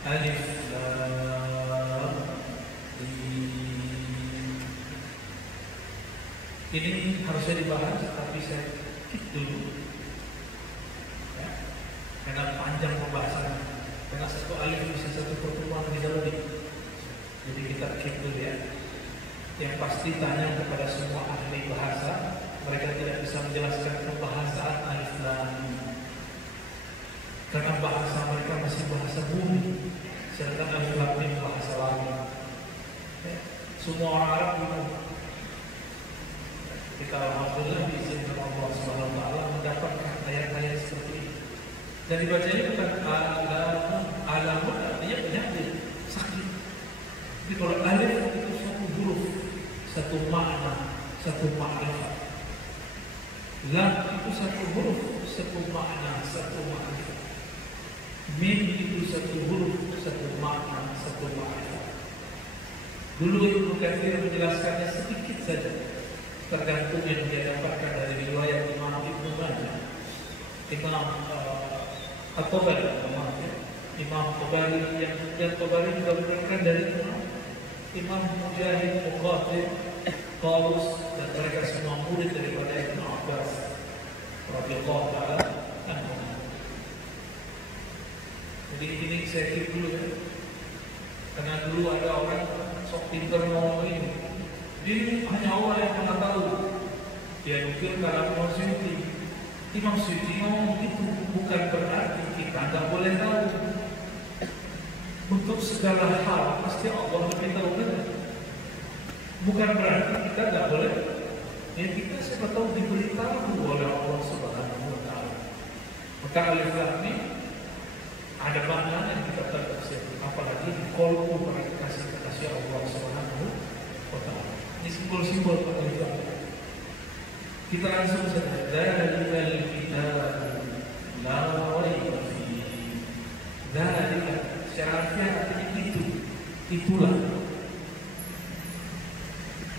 Alif Lam Mim. Ini harusnya dibahas, tapi saya skip dulu. karena panjang pembahasan, karena satu alif bisa satu pertemuan bisa lebih. Jadi kita keep dulu ya. Yang pasti tanya kepada semua ahli bahasa, mereka tidak bisa menjelaskan pembahasan alif lam mim. Karena bahasa mereka masih bahasa bumi, sedangkan alif lam mim bahasa langit. Ya. Semua orang Arab bingung. Kita alhamdulillah diizinkan Allah Subhanahu wa taala mendapatkan ayat-ayat seperti ini. Dan dibacanya bukan alamun, artinya penyakit, sakit. Jadi kalau alif itu satu huruf, satu makna, satu ma'rifat. Lam itu satu huruf, satu makna, satu ma'rifat. Mim itu satu huruf, satu makna, satu ma'rifat. Dulu Ibnu Katsir menjelaskannya sedikit saja, tergantung yang dia dapatkan dari riwayat Imam Ibnu Majah, Imam At-Tabari, Imam Tabari yang Tabari juga berikan dari Imam Mujahid, Muqatil, Talus, dan mereka semua murid daripada Ibnu Abbas radhiyallahu taala anhu. Jadi ini saya kira dulu ya, karena dulu ada orang sok pintar ngomong ini. Ini hanya Allah yang pernah tahu. Dia mungkin kalau Imam Suyuti, Imam Suyuti ngomong itu bukan berarti kita tidak boleh tahu. Untuk segala hal pasti Allah lebih tahu kan? Bukan berarti kita tidak boleh. Ya kita siapa tahu diberitahu oleh Allah Subhanahu wa taala. Maka alif lam mim ada makna yang kita tafsir, apalagi di kolbu para kekasih Allah Subhanahu wa taala. Ini simbol-simbol alif lam mim. Kita langsung saja dari kita la raiba fihi. Dari syaratnya artinya itulah.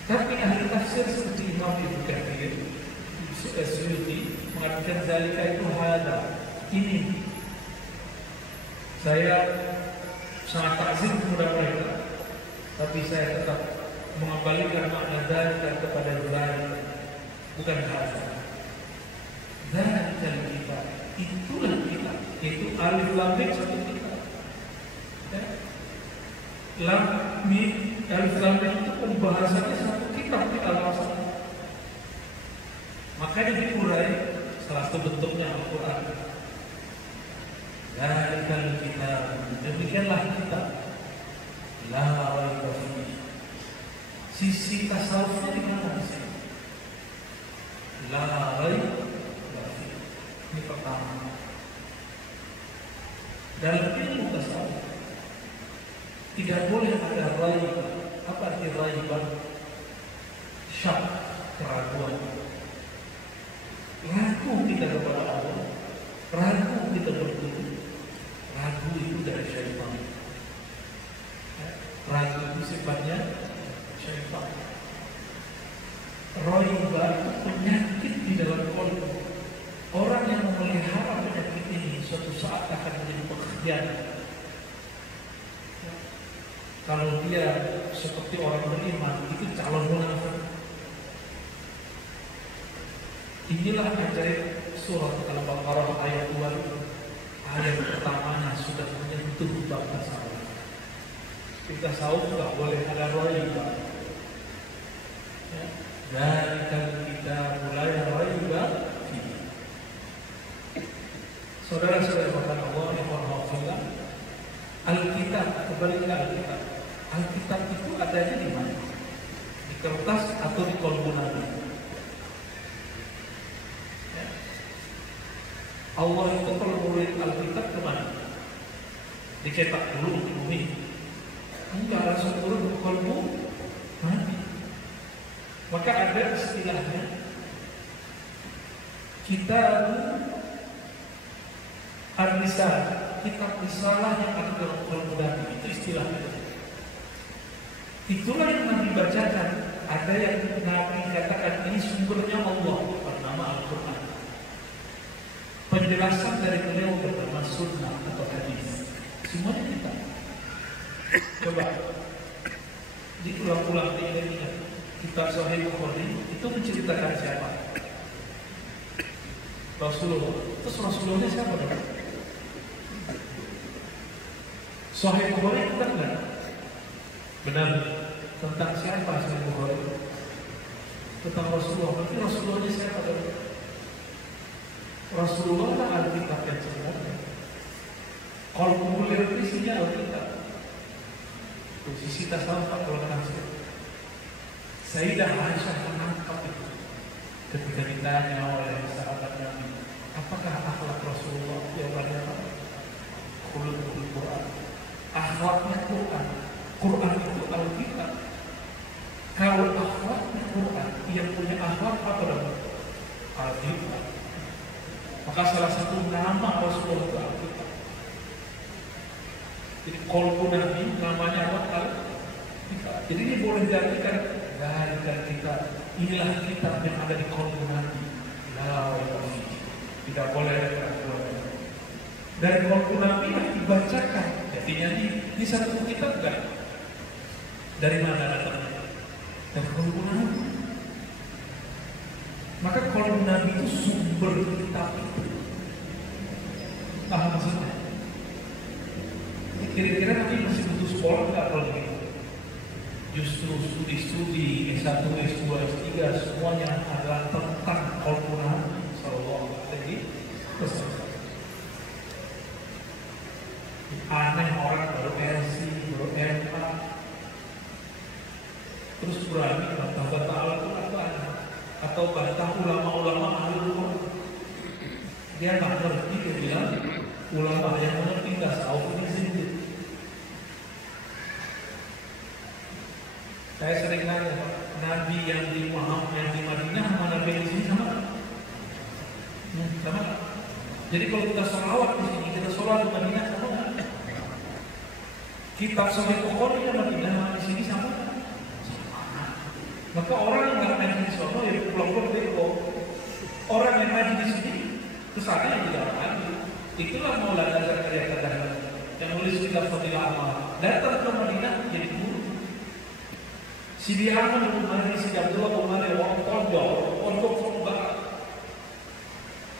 Tapi ahli tafsir seperti Imam Ibnu Katsir, Suyuti mengatakan zalika itu hada, ini. Saya sangat takzim kepada mereka, tapi saya tetap mengembalikan makna zalika kepada zalika, bukan hada. Zalika kita, itulah kita, itu alif lam mim satu kita. Lam mim, alif lam mim itu pembahasannya satu kitab kita langsung. Makanya diurai salah satu bentuknya Al-Quran. Zalikal kitab, demikianlah kita. La raiba fihi. Sisi tasawufnya di mana di sini? La raiba fihi. Ini pertama. Dalam ilmu tasawuf tidak boleh ada raib. Apa arti raib? Syak, keraguan. Ragu kita kepada Allah, ragu kita berguru, ragu itu dari syaitan. Ragu itu sifatnya syaitan. Raibah itu penyakit di dalam kolbu. Orang yang memelihara penyakit ini suatu saat akan menjadi pengkhianat. Kalau dia seperti orang beriman, itu calon munafik. Inilah ajaib surat Al-Baqarah ayat 2 itu. Ayat pertamanya sudah menyentuh bab tasawuf. Kita tasawuf tidak boleh ada raibah. Dari kita mulai raibah. Saudara-saudara Allah yang berhafizah, Alkitab, kembali ke Alkitab. Alkitab itu adanya di mana? Di kertas atau di kolbu Nabi? Allah itu kalau menulis Alkitab kemana? Dicetak dulu di bumi. Enggak, langsung turun ke kolbu Nabi. Maka ada istilahnya kitab Ar-Risalah, kitab risalah yang ada dalam kolbu Nabi, itu istilahnya. Itulah yang Nabi bacakan. Ada yang Nabi katakan ini sumbernya Allah, bernama Al-Quran. Penjelasan dari beliau bernama sunnah atau hadis. Semuanya kita. Coba diulang-ulang diingat. Kitab Sahih Bukhari itu menceritakan siapa? Rasulullah. Terus Rasulullahnya siapa? Sahih Bukhari kita enggak? Benar. Tentang siapa Sahih Bukhari? Tentang Rasulullah. Berarti Rasulullahnya siapa? Rasulullah lah Alkitab yang sebenarnya. Kalau populer isinya Alkitab. Posisi tas tampak kalau kasih. Sayyidah Aisyah menangkap itu ketika ditanya oleh sahabat Nabi, apakah akhlak Rasulullah? Jawabannya apa? Khuluqul Quran. Akhlaknya Quran. Quran itu Alkitab. Kalau akhlaknya Quran, yang punya akhlak apa dong? Alkitab. Maka salah satu nama Rasulullah itu Alkitab. Jadi qalbu Nabi namanya apa? Alkitab. Jadi ini boleh diartikan dari kita. Inilah kitab yang ada di qalbu Nabi. Tidak boleh ada keraguan. Dari qalbu Nabi yang dibacakan. Jadinya di satu kitab enggak? Dari mana datangnya? Dari qalbu Nabi. Maka qalbu Nabi itu sumber kitab itu. Paham maksudnya? Kira-kira nanti masih butuh sekolah enggak kalau begitu? Justru studi-studi S1, S2, S3 semuanya adalah tentang qalbu Nabi sallallahu alaihi wasallam. Aneh orang baru LC, baru MA, terus berani bantah-bantah Al-Quran atau bantah ulama-ulama ahli. Dia nggak ngerti, dia bilang ulama yang mengerti nggak tahu ini sendiri. Saya sering nanya, Nabi yang di Muhammad yang di Madinah sama Nabi yang di sini sama? Sama. Jadi kalau kita sholawat di sini, kita sholat di Madinah sama nggak? Kitab Sahih Bukhari yang Madinah di sini sama? Maka orang yang nggak ngaji di sana ya pulang-pulang bego. Orang yang ngaji di sini kesana yang tidak ngaji. Itulah Maulana Zakaria Tadahlan yang nulis kitab Fadilah Amal. Datang ke Madinah jadi guru. Sidi Ahmad Umari, Sidi Abdullah Umari, orang pondok Sombak,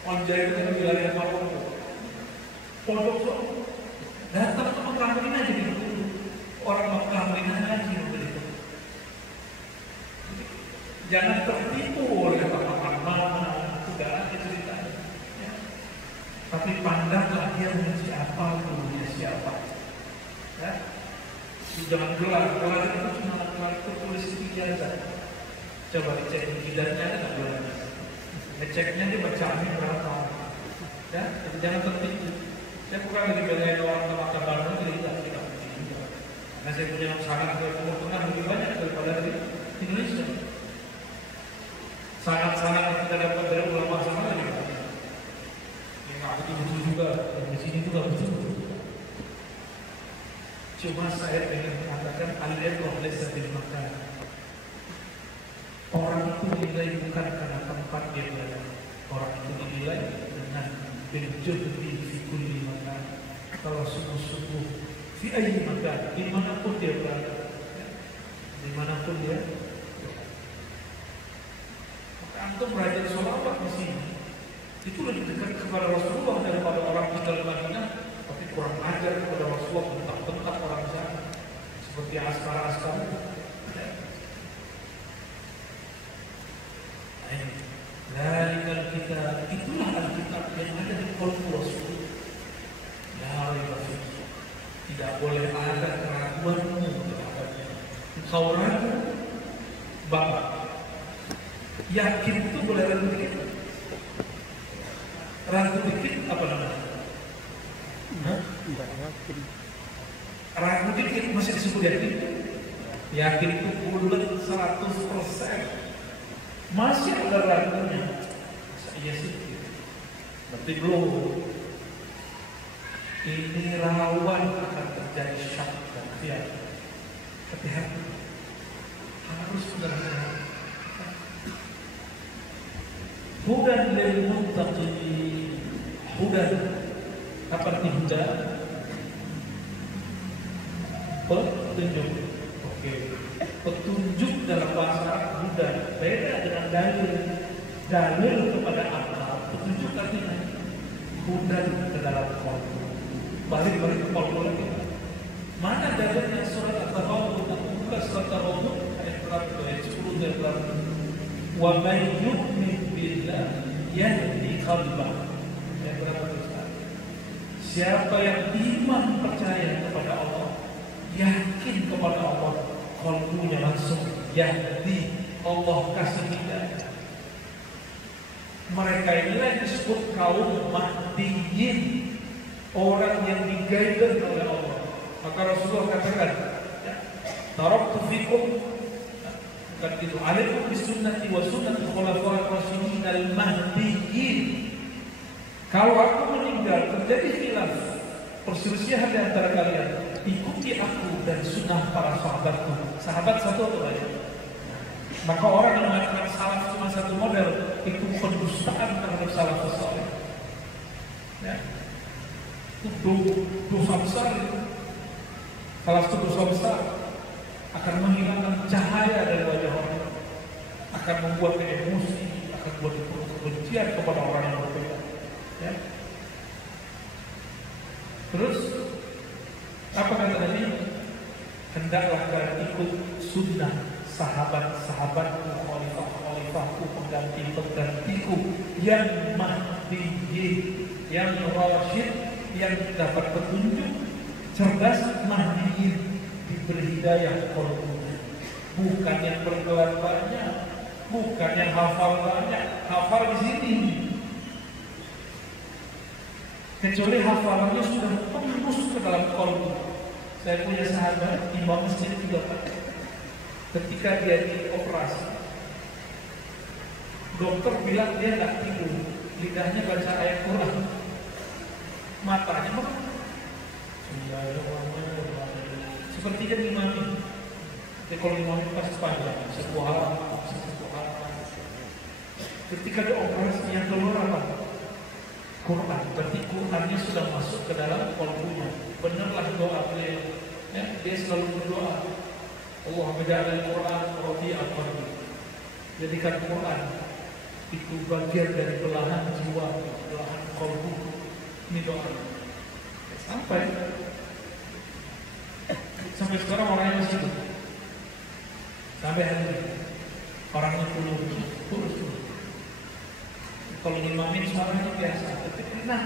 Onjai itu kan wilayah Maroko. Pondok Sombak. Datang ke Mekah Madinah jadi guru. Orang Mekah Madinah ngaji begitu. Jangan tertipu oleh kata-kata mana, tidak ada ceritanya. Ya. Tapi pandanglah dia siapa, gurunya siapa. Ya. Jangan gelar itu cuma gelar tertulis di ijazah. Coba dicek ijazahnya ada nggak gelarnya? Ngeceknya dia bacaannya berapa? Ya, jadi jangan tertipu. Saya bukan lagi belain orang ke Bandung, jadi tidak begini. Karena saya punya sangat ke Timur Tengah lebih banyak daripada di Indonesia. Sangat-sangat yang kita dapat dari ulama sana lebih banyak. Yang nggak betul-betul juga, yang di sini juga betul-betul. Cuma saya ingin mengatakan al-ilmu laysa bil makan. Orang itu dinilai bukan karena tempat dia berada. Orang itu dinilai dengan bil-juhdi fi kulli makan. Kalau sungguh-sungguh fi ayyi makan, dimanapun dia berada, dimanapun dia. Maka antum belajar sholawat di sini itu lebih dekat kepada Rasulullah daripada orang tinggal di Madinah. Tapi kurang ajar kepada Rasulullah, bentak-bentak orang sana seperti askara-askara. Dari kita itulah Alkitab yang ada di qalbu Rasul. Tidak boleh ada keraguanmu terhadapnya. Kau ragu, bapak. Yakin itu boleh ragu dikit. Ragu dikit apa namanya? Tidak yakin. Ragu dikit masih disebut yakin. Yakin itu bulat 100%. Masih ada ragunya. Iya sih. Berarti belum. Ini rawan akan terjadi syak dan khilaf. Hati-hati. Harus benar-benar. Hudan lil muttaqin. Hudan. Apa arti hudan? Petunjuk. Oke. Petunjuk dalam bahasa hudan beda dengan dalil. Dalil kepada akal. Petunjuk artinya hudan ke dalam qalbu. Balik ke qalbu lagi. Mana dalilnya surat At-Taghabun? Bukan surat At-Taghabun ayat berapa? Ayat 10 dan berapa? Wa may yu'min billah yahdi qalbah. Ayat berapa itu? Siapa yang iman percaya kepada Allah, yakin kepada Allah, qalbunya langsung yahdi, Allah kasih hidayah. Mereka inilah yang disebut kaum mahdiyin, orang yang diguided oleh Allah. Maka Rasulullah katakan, taraktu fikum, bukan gitu, alaikum bisunnati wa sunnati khulafa'ir rasyidin al-mahdiyyin. Kalau aku meninggal terjadi khilaf, perselisihan di antara kalian, ikuti aku dan sunnah para sahabatku. Sahabat satu atau banyak? Maka orang yang mengatakan salaf cuma satu model, itu pendustaan terhadap salafus saleh. Ya. Itu dosa besar itu. Salah satu dosa besar akan menghilangkan cahaya dari wajah orang, akan membuat emosi, akan membuat kebencian kepada orang yang berbeda. Ya. Terus apa kata tadi? Hendaklah kalian ikut sunnah sahabat-sahabatku, khalifah-khalifahku, pengganti-penggantiku yang mahdiyin, yang rasyid, yang dapat petunjuk, cerdas, mahdiyin, diberi hidayah qalbunya. Bukan yang bergelar banyak, bukan yang hafal banyak, hafal di sini. Kecuali hafalannya sudah tembus ke dalam qalbu. Saya punya sahabat imam masjid juga, ketika dia dioperasi, dokter bilang dia nggak tidur, lidahnya baca ayat Quran, matanya sepertinya imami. Jadi kalau imami pasti panjang, sebuah halaman. Ketika dioperasi yang keluar apa? Quran. Berarti Qurannya sudah masuk ke dalam qalbunya. Benarlah doa beliau. Ya, dia selalu berdoa, Allah menjadikan Quran rabi'at qalbi. Jadikan Quran itu bagian dari belahan jiwa, belahan qalbu. Ini doa. Sampai sekarang orangnya masih hidup. Sampai hari ini orangnya tulus. Kalau imamin suaranya biasa, tapi enak.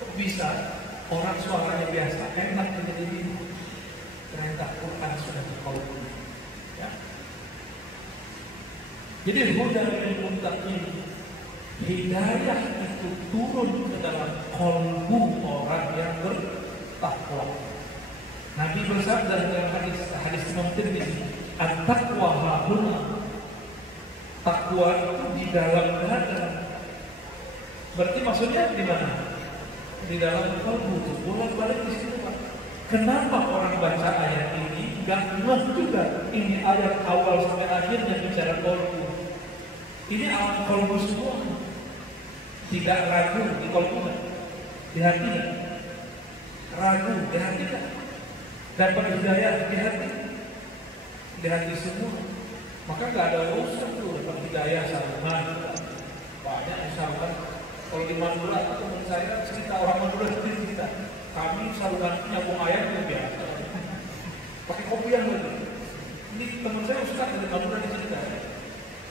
Kok bisa orang suaranya biasa, enak menjadi ini? Ternyata Quran sudah di qalbu. Ya. Jadi huda lil muttaqin, hidayah itu turun ke dalam qalbu orang yang bertakwa. Nabi bersabda dalam hadis Imam Tirmidzi, at-taqwa hahuna. Takwa itu di dalam dada. Berarti maksudnya di mana? Di dalam qalbu. Bolak-balik di situ, Pak. Kenapa orang baca ayat ini nggak ngeh juga ini ayat awal sampai akhirnya bicara qalbu? Ini awal qalbu semua. Tidak ragu di qalbu, di hati, ragu di hati, dapat hidayah di hati semua. Maka nggak ada urusan tuh dapat hidayah sarungan. Banyak misalkan kalau di Madura itu teman saya cerita, orang Madura cerita, kami sarungan nyambung ayam itu biasa, pakai kopiah lagi. Ini teman saya ustaz dari Madura cerita,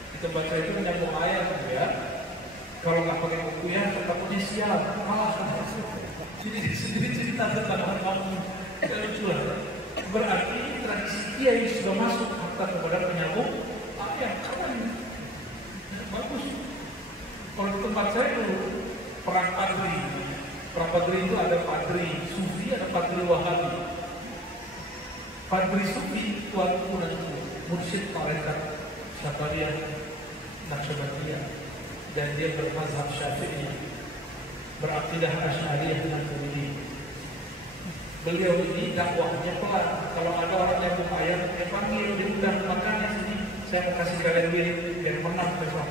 di tempat saya itu nyambung ayam ya. Kalau nggak pakai kopiah, takutnya sial, malah. Jadi sendiri cerita tentang orang lucu lah. Berarti tradisi kiai sudah masuk harta kepada penyambung ayam, keren, bagus. Kalau di tempat saya dulu perang padri itu ada padri sufi, ada padri wahabi. Padri sufi tuanku dan mursyid tarekat Syafariyah Naqsyabandiyah, dan dia bermazhab Syafi'i, berakidah Asy'ariyah dan Maturidiyah. Beliau ini dakwahnya pelan. Kalau ada orang yang buka ayam, dia panggil, dia undang makannya sini. Saya mau kasih kalian duit biar menang besok.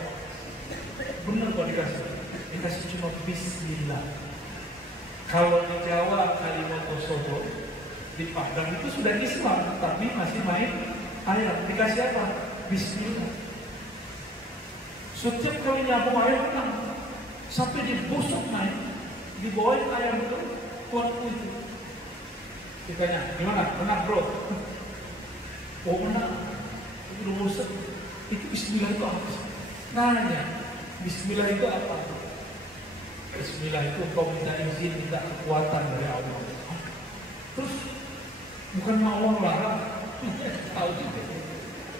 Benar kok dikasih cuma Bismillah. Kalau di Jawa kalimat Kosovo, di Padang itu sudah Islam, tapi masih main ayam. Dikasih apa? Bismillah. Setiap kali nyambung ayam menang, sampai dibusuk naik, dibawain ayam itu, tuanku itu. Ditanya, gimana? Menang bro? Oh menang. Itu udah bosan. Itu bismillah itu apa sih? Nanya, bismillah itu apa? Bismillah itu kau minta izin, minta kekuatan dari Allah. Terus bukan mau Allah larang. Tahu juga.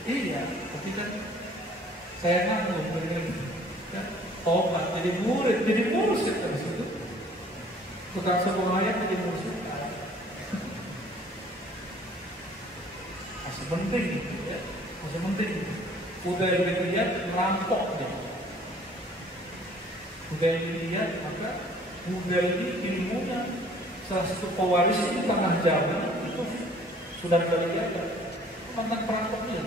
Iya, tapi kan saya nganggur dengan kan tobat jadi murid, jadi mursyid kan situ. Tukang sebuah ayat jadi mursyid. Masih penting gitu ya, masih penting. Udah dilihat merampok dia. Udah dilihat maka udah ini ilmunya salah satu pewaris di tengah zaman itu sudah kelihatan mantan perampoknya.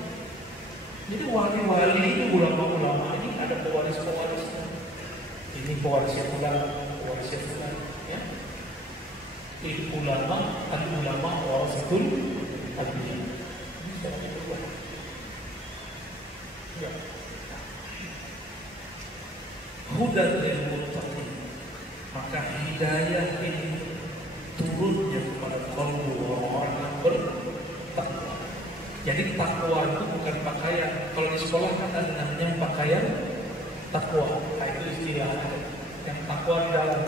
Jadi wali-wali ini ulama-ulama ini ada pewaris-pewarisnya. Ini pewarisnya fulan, pewarisnya fulan, ya. Ini ulama, al-ulama warasatul anbiya. Ini secara kedua. Ya. Hudan lil muttaqin. Maka hidayah ini turunnya kepada kalbu orang-orang yang bertakwa. Jadi takwa itu bukan pakaian. Kalau di sekolah kan ada namanya pakaian takwa. Nah, itu istilahnya yang takwa di dalam.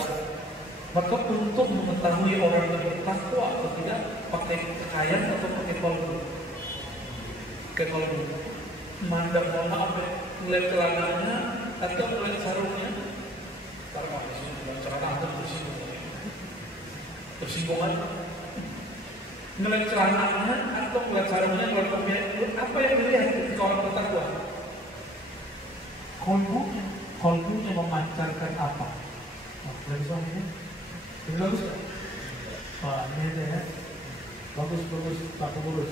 Maka untuk mengetahui orang yang bertakwa atau tidak, pakai pakaian atau pakai kalbu. Pakai kalbu. Mandang mohon maaf, melihat celananya atau melihat sarungnya. Kalau di sini melihat celana atau tersinggungan. Melihat celananya atau melihat sarungnya, melihat kopiahnya, apa yang dilihat ketika orang bertakwa? Kolbunya memancarkan apa? Lagi suaminya? Ini bagus kan? Wah, ini aja ya. Bagus, Pak Pengurus.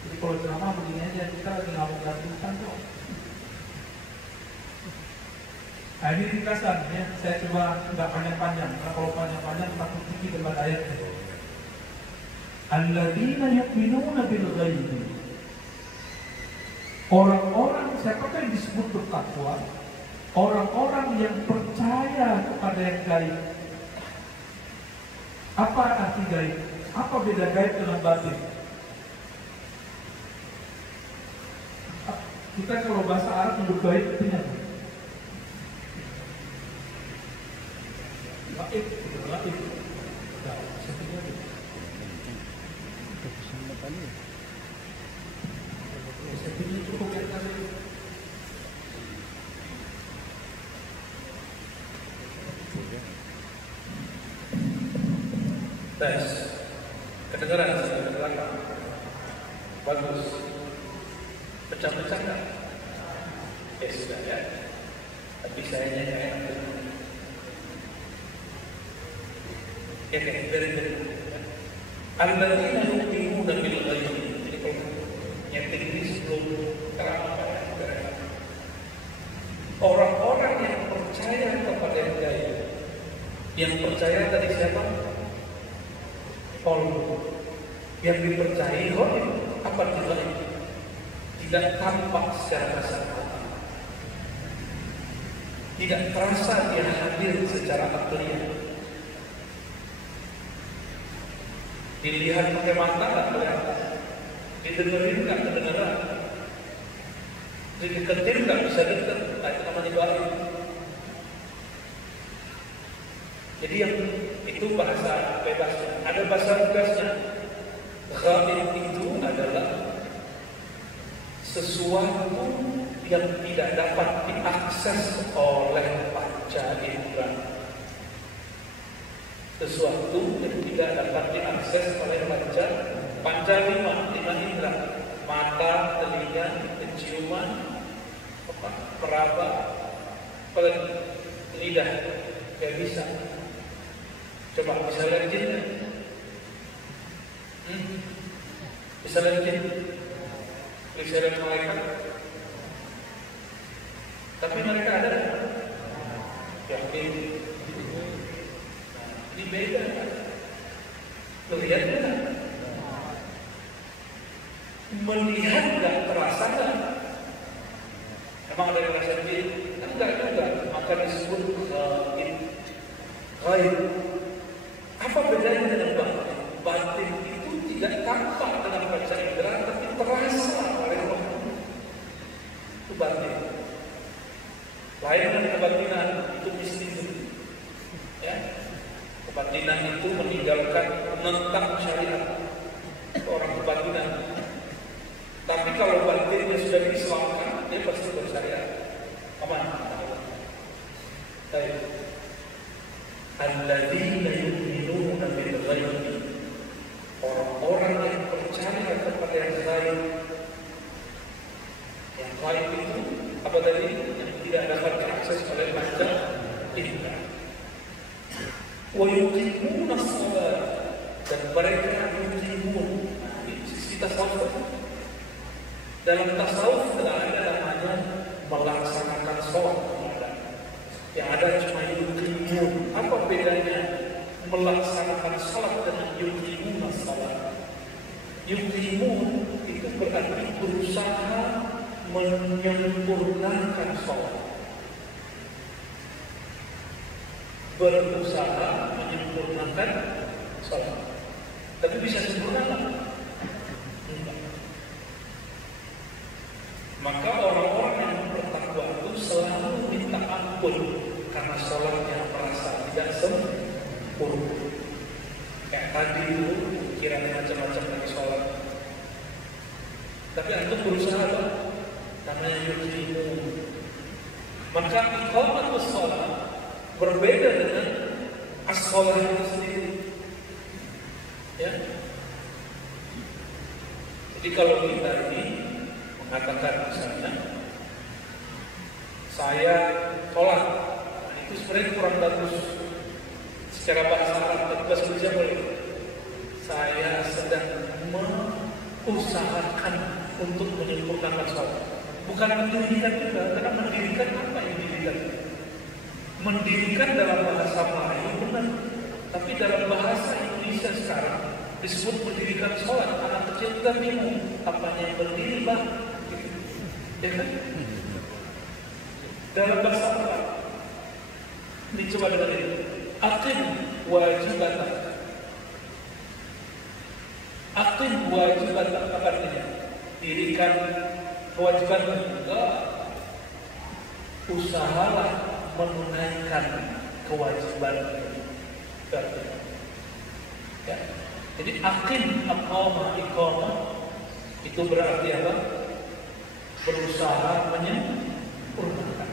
Jadi kalau ceramah begini aja, kita lagi ngomong gantikan kok. Nah ini ringkasan ya, saya coba nggak panjang-panjang, karena kalau panjang-panjang takut tinggi debat ayatnya. Alladzina yu'minuna bil ghaibi. Orang-orang, siapakah yang disebut bertakwa? Orang-orang yang percaya kepada yang gaib. Apa arti gaib? Apa beda gaib dengan batin? Kita kalau bahasa Arab menyebut gaib itu apa? Gaib, gaib. Nah, seperti itu. Seperti itu cukup ya tadi. Tes, kedengaran saya ke belakang. Bagus. Pecah-pecah kan? Sudah ya. Tapi saya nyanyi ya kayak beri-beri. Alladzina yu'minuna bil ghaib. Jadi kalau nyeting ini sebelum terang orang-orang yang percaya kepada yang gaib. Yang percaya tadi siapa? Qalbu. Yang dipercayai ghaib. Apa itu ghaib? Tidak tampak secara kasat mata. Tidak terasa dia hadir secara akliah. Dilihat pakai mata nggak kelihatan, didengerin nggak kedengeran, dideketin nggak bisa deket, itu namanya gaib. Jadi yang itu bahasa bebasnya. Ada bahasa tegasnya. Gaib itu adalah sesuatu yang tidak dapat diakses oleh panca indera. Sesuatu yang tidak dapat diakses oleh panca lima indera, mata, telinga, penciuman, peraba, lidah, gak bisa. Coba bisa lihat jin? Bisa lihat jin? Bisa lihat malaikat? Tapi mereka ada yakin. Ini beda kan? Melihatnya kan? Melihat gak terasa kan? Emang ada yang merasa diri? Enggak juga. Maka disebut gaib. Apa bedanya dengan batin? Batin Lain dengan kebatinan, itu mistis. Ya, kebatinan itu meninggalkan, menentang syariat. Orang kebatinan. Tapi kalau batinnya sudah diislamkan, dia pasti bersyariat. Aman. Baik. Alladzina yu'minuna bil ghaib. Orang-orang yang percaya kepada yang gaib. Yang gaib itu apa tadi? Yang tidak dapat diakses oleh manusia. Tidak. Wa yuqimuna shalah, dan mereka yuqimun. Kita tasawuf. Dalam tasawuf tidak ada namanya melaksanakan sholat. Yang ada cuma yuqimun. Apa bedanya melaksanakan sholat dengan yuqimun sholat? Yuqimun itu berarti berusaha menyempurnakan sholat. Berusaha menyempurnakan sholat. Tapi bisa sempurna nggak? Enggak. Maka orang-orang yang bertakwa itu selalu minta ampun karena sholatnya merasa tidak sempurna. Kayak tadi itu kiranya macam-macam dari sholat. Tapi antum berusaha apa? Namanya yuqimu. Maka iqamatus sholat berbeda dengan as-sholat itu sendiri. Ya. Jadi kalau kita ini mengatakan misalnya saya sholat, nah itu sebenarnya kurang bagus secara bahasa Arab. Tapi bahasa Indonesia boleh. Saya sedang mengusahakan untuk menyempurnakan sholat. Bukan mendirikan juga, karena mendirikan apa yang didirikan? Mendirikan dalam bahasa Melayu benar, tapi dalam bahasa Indonesia sekarang disebut mendirikan sholat. Anak kecil kita bingung apanya yang berdiri, Bang? Ya kan? Dalam bahasa Arab dicoba dengan ini. Aqim wajibatan. Aqim wajibatan apa artinya? Dirikan kewajiban juga. Usahalah menunaikan kewajiban itu. Ya. Jadi aqim aqama iqamah itu berarti apa? Berusaha menyempurnakan.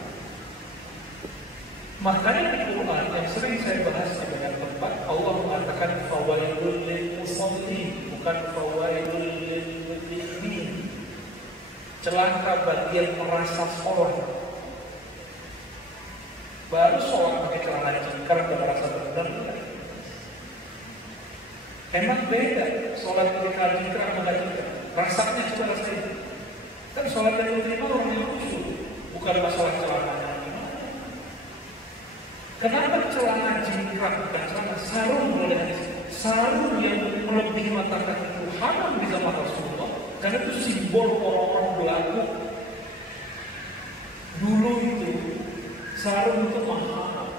Makanya di Quran yang sering saya bahas di banyak tempat, Allah mengatakan fawailul lil musallin, bukan fawailul lil muqinin. Celaka bagi yang merasa sholat. Baru sholat pakai celana cingkrang dan merasa benar. Emang beda sholat pakai cingkrang sama cingkrang. Rasanya coba rasain. Kan sholat dari lima orang yang khusyuk, bukan masalah celananya. Kenapa celana cingkrang dan celana sarung boleh? Sarung yang melebihi mata kaki itu haram di zaman Rasulullah, karena itu simbol orang-orang belagu. Dulu itu sarung itu mahal,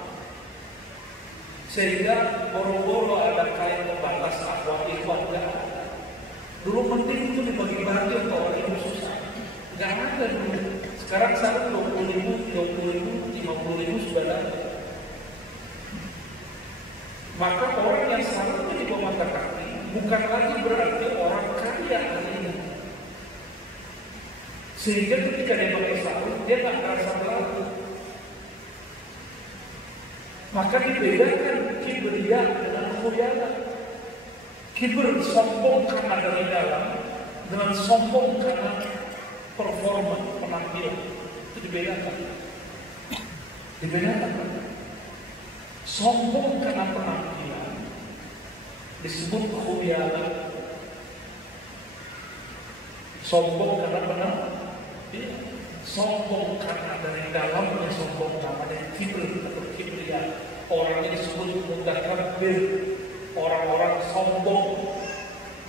sehingga boro-boro ada kain pembatas akhwat ikhwan nggak ada. Dulu mending itu dibagi-bagi untuk orang yang susah, nggak ada dulu. Sekarang sarung 20.000, 20.000, 50.000 sudah ada. Maka orang yang sarungnya di bawah mata kaki bukan lagi berarti orang kaya hari ini. Sehingga ketika dia pakai sarung, dia tak merasa belagu. Maka dibedakan kibriyah dengan khuyala. Kibr sombong karena dari dalam, dengan sombong karena performa, penampilan. Itu dibedakan. Dibedakan. Sombong karena penampilan disebut khuyala. Sombong karena penampilan, sombong karena dari dalamnya sombong namanya kibr atau kibriyah. Orang ini disebut mutakabbir, orang-orang sombong.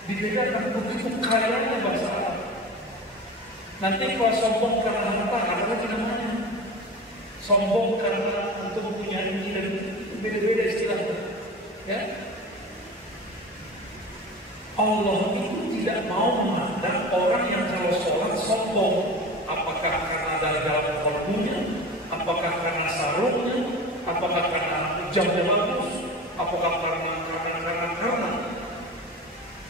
Dibedakan begitu kayanya bahasa Arab. Nanti kalau sombong karena harta, ada lagi namanya. Sombong karena untuk mempunyai ini dan beda-beda istilahnya. Ya? Allah itu tidak mau memandang orang yang kalau sholat sombong. Apakah karena dari dalam kalbunya Apakah karena sarungnya? Apakah karena jamnya bagus? Apakah karena?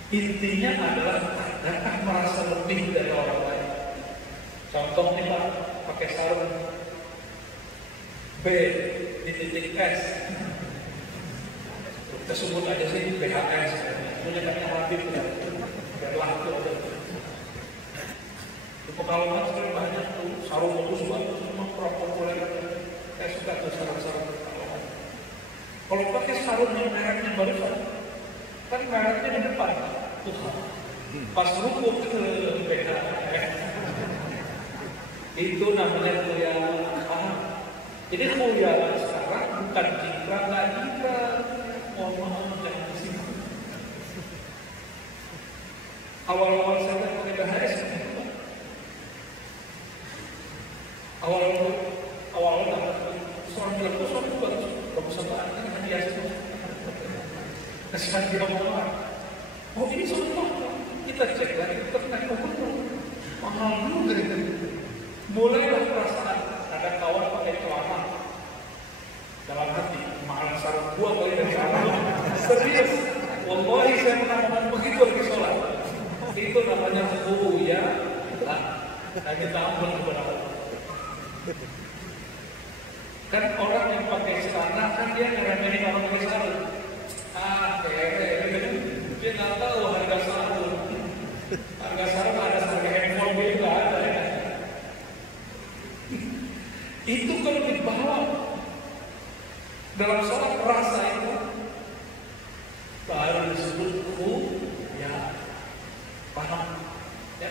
Intinya adalah adakah merasa lebih dari orang lain? Contoh nih Pak, pakai sarung B di titik S. Kita sebut aja sih BHS. Punya Habib ya, biar laku aja. Di Pekalongan sering banyak tuh sarung bagus banget, memang kurang populer. Saya suka tuh sarung-sarung Pekalongan. Kalau pakai sarung yang mereknya barusan, kan mereknya di depan. Tuhan, pas rukuk ke BHS, itu namanya khuyala. Jadi khuyala sekarang bukan jingkrak, nggak jingkrak. Mohon jangan disini. Awal-awal saya pakai BHS, awal-awal seorang bilang, suami bagus banget, kan biasa. Kasihan dia ngomong, oh ini suami kita cek lagi, ternyata mahal juga. Mulailah perasaan ada kawan pakai celana dalam hati, mahal sarung gua kali dari sana. Serius, wallahi saya pernah ngomong begitu lagi sholat. Itu namanya ya. Nah, kita ampun kepada Allah. Kan orang yang pakai celana kan dia ngeremehin orang pakai sarung. Dia nggak tahu harga sarung. Harga sarung ada harga handphone dia nggak ada ya. Itu kalau dibawa dalam sholat rasa itu baru disebut ya paham ya,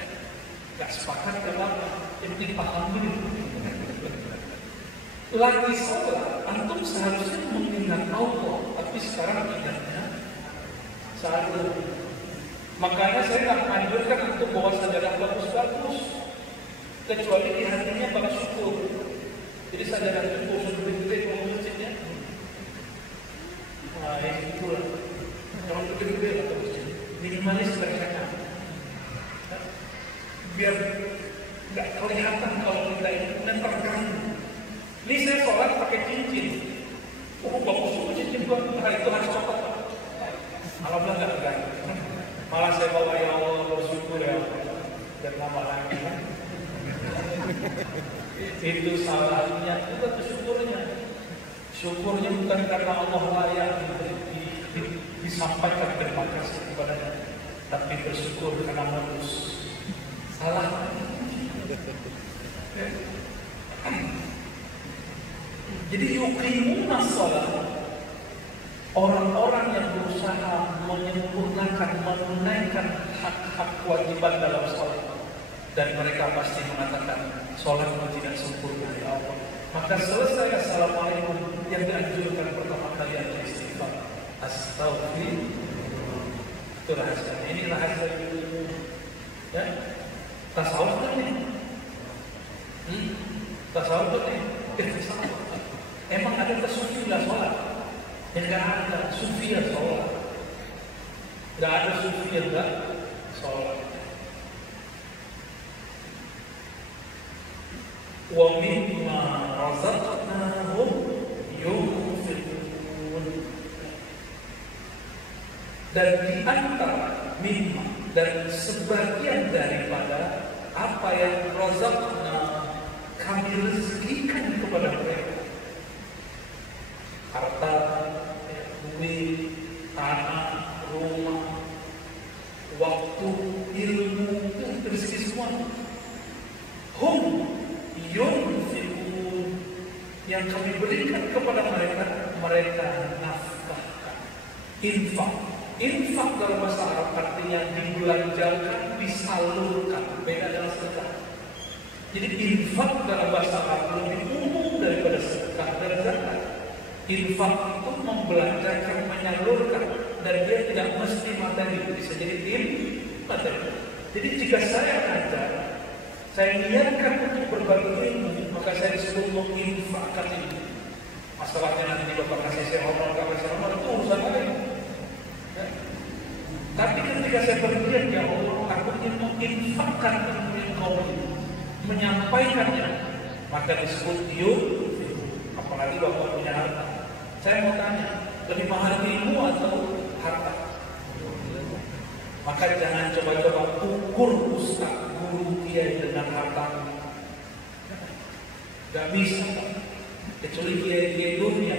nggak sepakat dalam ini paham dulu. Lagi sholat antum seharusnya mengingat Allah, tapi sekarang ingatnya satu. Makanya saya nggak anjurkan untuk bawa sajadah bagus-bagus, kecuali di hatinya bak syukur. Jadi sajadah syukur gede-gede kalau masjidnya. Nah, itu lah. Kalau gede-gede atau masjid, minimalis bacaan. Biar nggak kelihatan kalau kita ini terganggu. Ini saya sholat pakai cincin. Oh, bagus juga cincin gua. Nah, itu harus copot. Alhamdulillah nggak terganggu. Malah saya bawa ya Allah bersyukur ya dan nama lagi. Itu salahnya, itu syukurnya. Syukurnya bukan karena Allah layak disampaikan terima kasih kepadanya, tapi bersyukur karena modus. Salah. Jadi yuqimuna shalah, orang-orang yang berusaha menyempurnakan, menunaikan hak-hak kewajiban dalam sholat, dan mereka pasti mengatakan sholat tidak sempurna ya Allah. Maka selesai assalamualaikum, yang dianjurkan pertama kali adalah istighfar. Astaghfirullah. Itu rahasia. Ini rahasia dulu. Ya, tasawuf kan ini. Tasawuf kan ini. Emang ada sufi lah sholat? Enggak ada sufi yang sholat. Enggak ada sufi yang enggak sholat. Wa mimma razaqnahum yunfiqun. Dan di antara mimma dan sebagian daripada apa yang razaqna kami rezekikan kepada mereka, harta, duit, tanah, rumah, waktu, ilmu, itu rezeki semua. Hum yunfiqun, yang kami berikan kepada mereka, mereka nafkahkan. Infak dalam bahasa Arab artinya dibelanjakan, disalurkan, beda dengan sedekah. Jadi infak dalam bahasa Arab lebih umum daripada sedekah dan zakat. Infak itu membelanjakan, menyalurkan, dan dia tidak mesti materi, bisa jadi materi. Jadi jika saya ngajar, saya niatkan untuk berbagi ilmu, maka saya disuruh menginfakkan ilmu. Masalahnya nanti Bapak kasih saya ngomong, itu urusan lain. Tapi ketika saya berniat, ya Allah, aku ingin menginfakkan ilmu yang kau beri, menyampaikannya, maka disebut Saya mau tanya, lebih mahal ilmu atau harta? Maka jangan coba-coba ukur ustaz, guru, kiai dengan harta. Gak bisa, kecuali kiai-kiai dunia,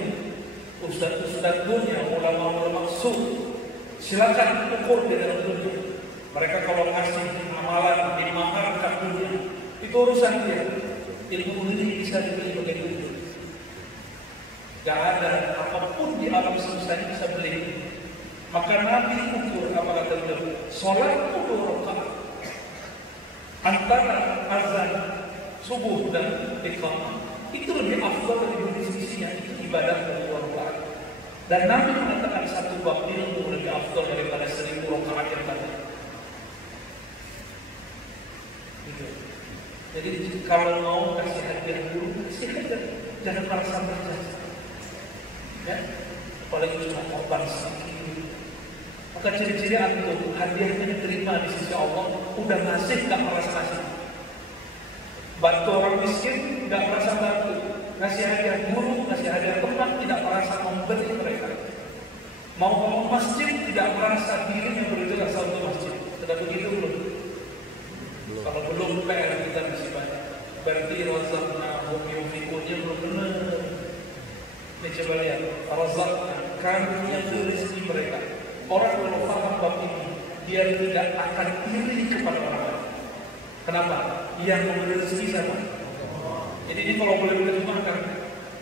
ustaz-ustaz dunia, ulama-ulama maksud. Silakan ukur di dalam dunia. Mereka kalau ngasih amalan di maharkan dunia, itu urusan dia. Ilmu ini bisa dibeli pakai duit. Gak ada apapun di alam semesta ini bisa beli. Maka Nabi ukur apa kata beliau? Sholat 2 rakaat antara azan subuh dan iqamah itu lebih afdal dari sisinya, itu ibadah 2 rakaat. Dan Nabi mengatakan satu bab ilmu lebih afdal daripada 1000 rakaat yang tadi. Gitu. Jadi kalau mau kasih hadiah dulu, kasih hadiah, jangan merasa berjasa. Ya, apalagi cuma korban sedikit. Maka ciri-ciri antum hadiahnya diterima di sisi Allah, udah ngasih gak merasa ngasih. Bantu orang miskin gak merasa bantu. Ngasih hadiah guru, ngasih hadiah teman tidak merasa memberi mereka. Mau ngomong masjid tidak merasa dirinya berjasa untuk masjid. Sudah begitu belum? Kalau belum PR kita masih banyak. Berarti razaqna hum yunfiqunnya belum benar. Ini coba lihat, razaqna kami yang rezeki mereka. Orang kalau paham bab ini, dia tidak akan iri kepada orang lain. Kenapa? Yang memberi rezeki sama. Jadi ini kalau boleh diterjemahkan,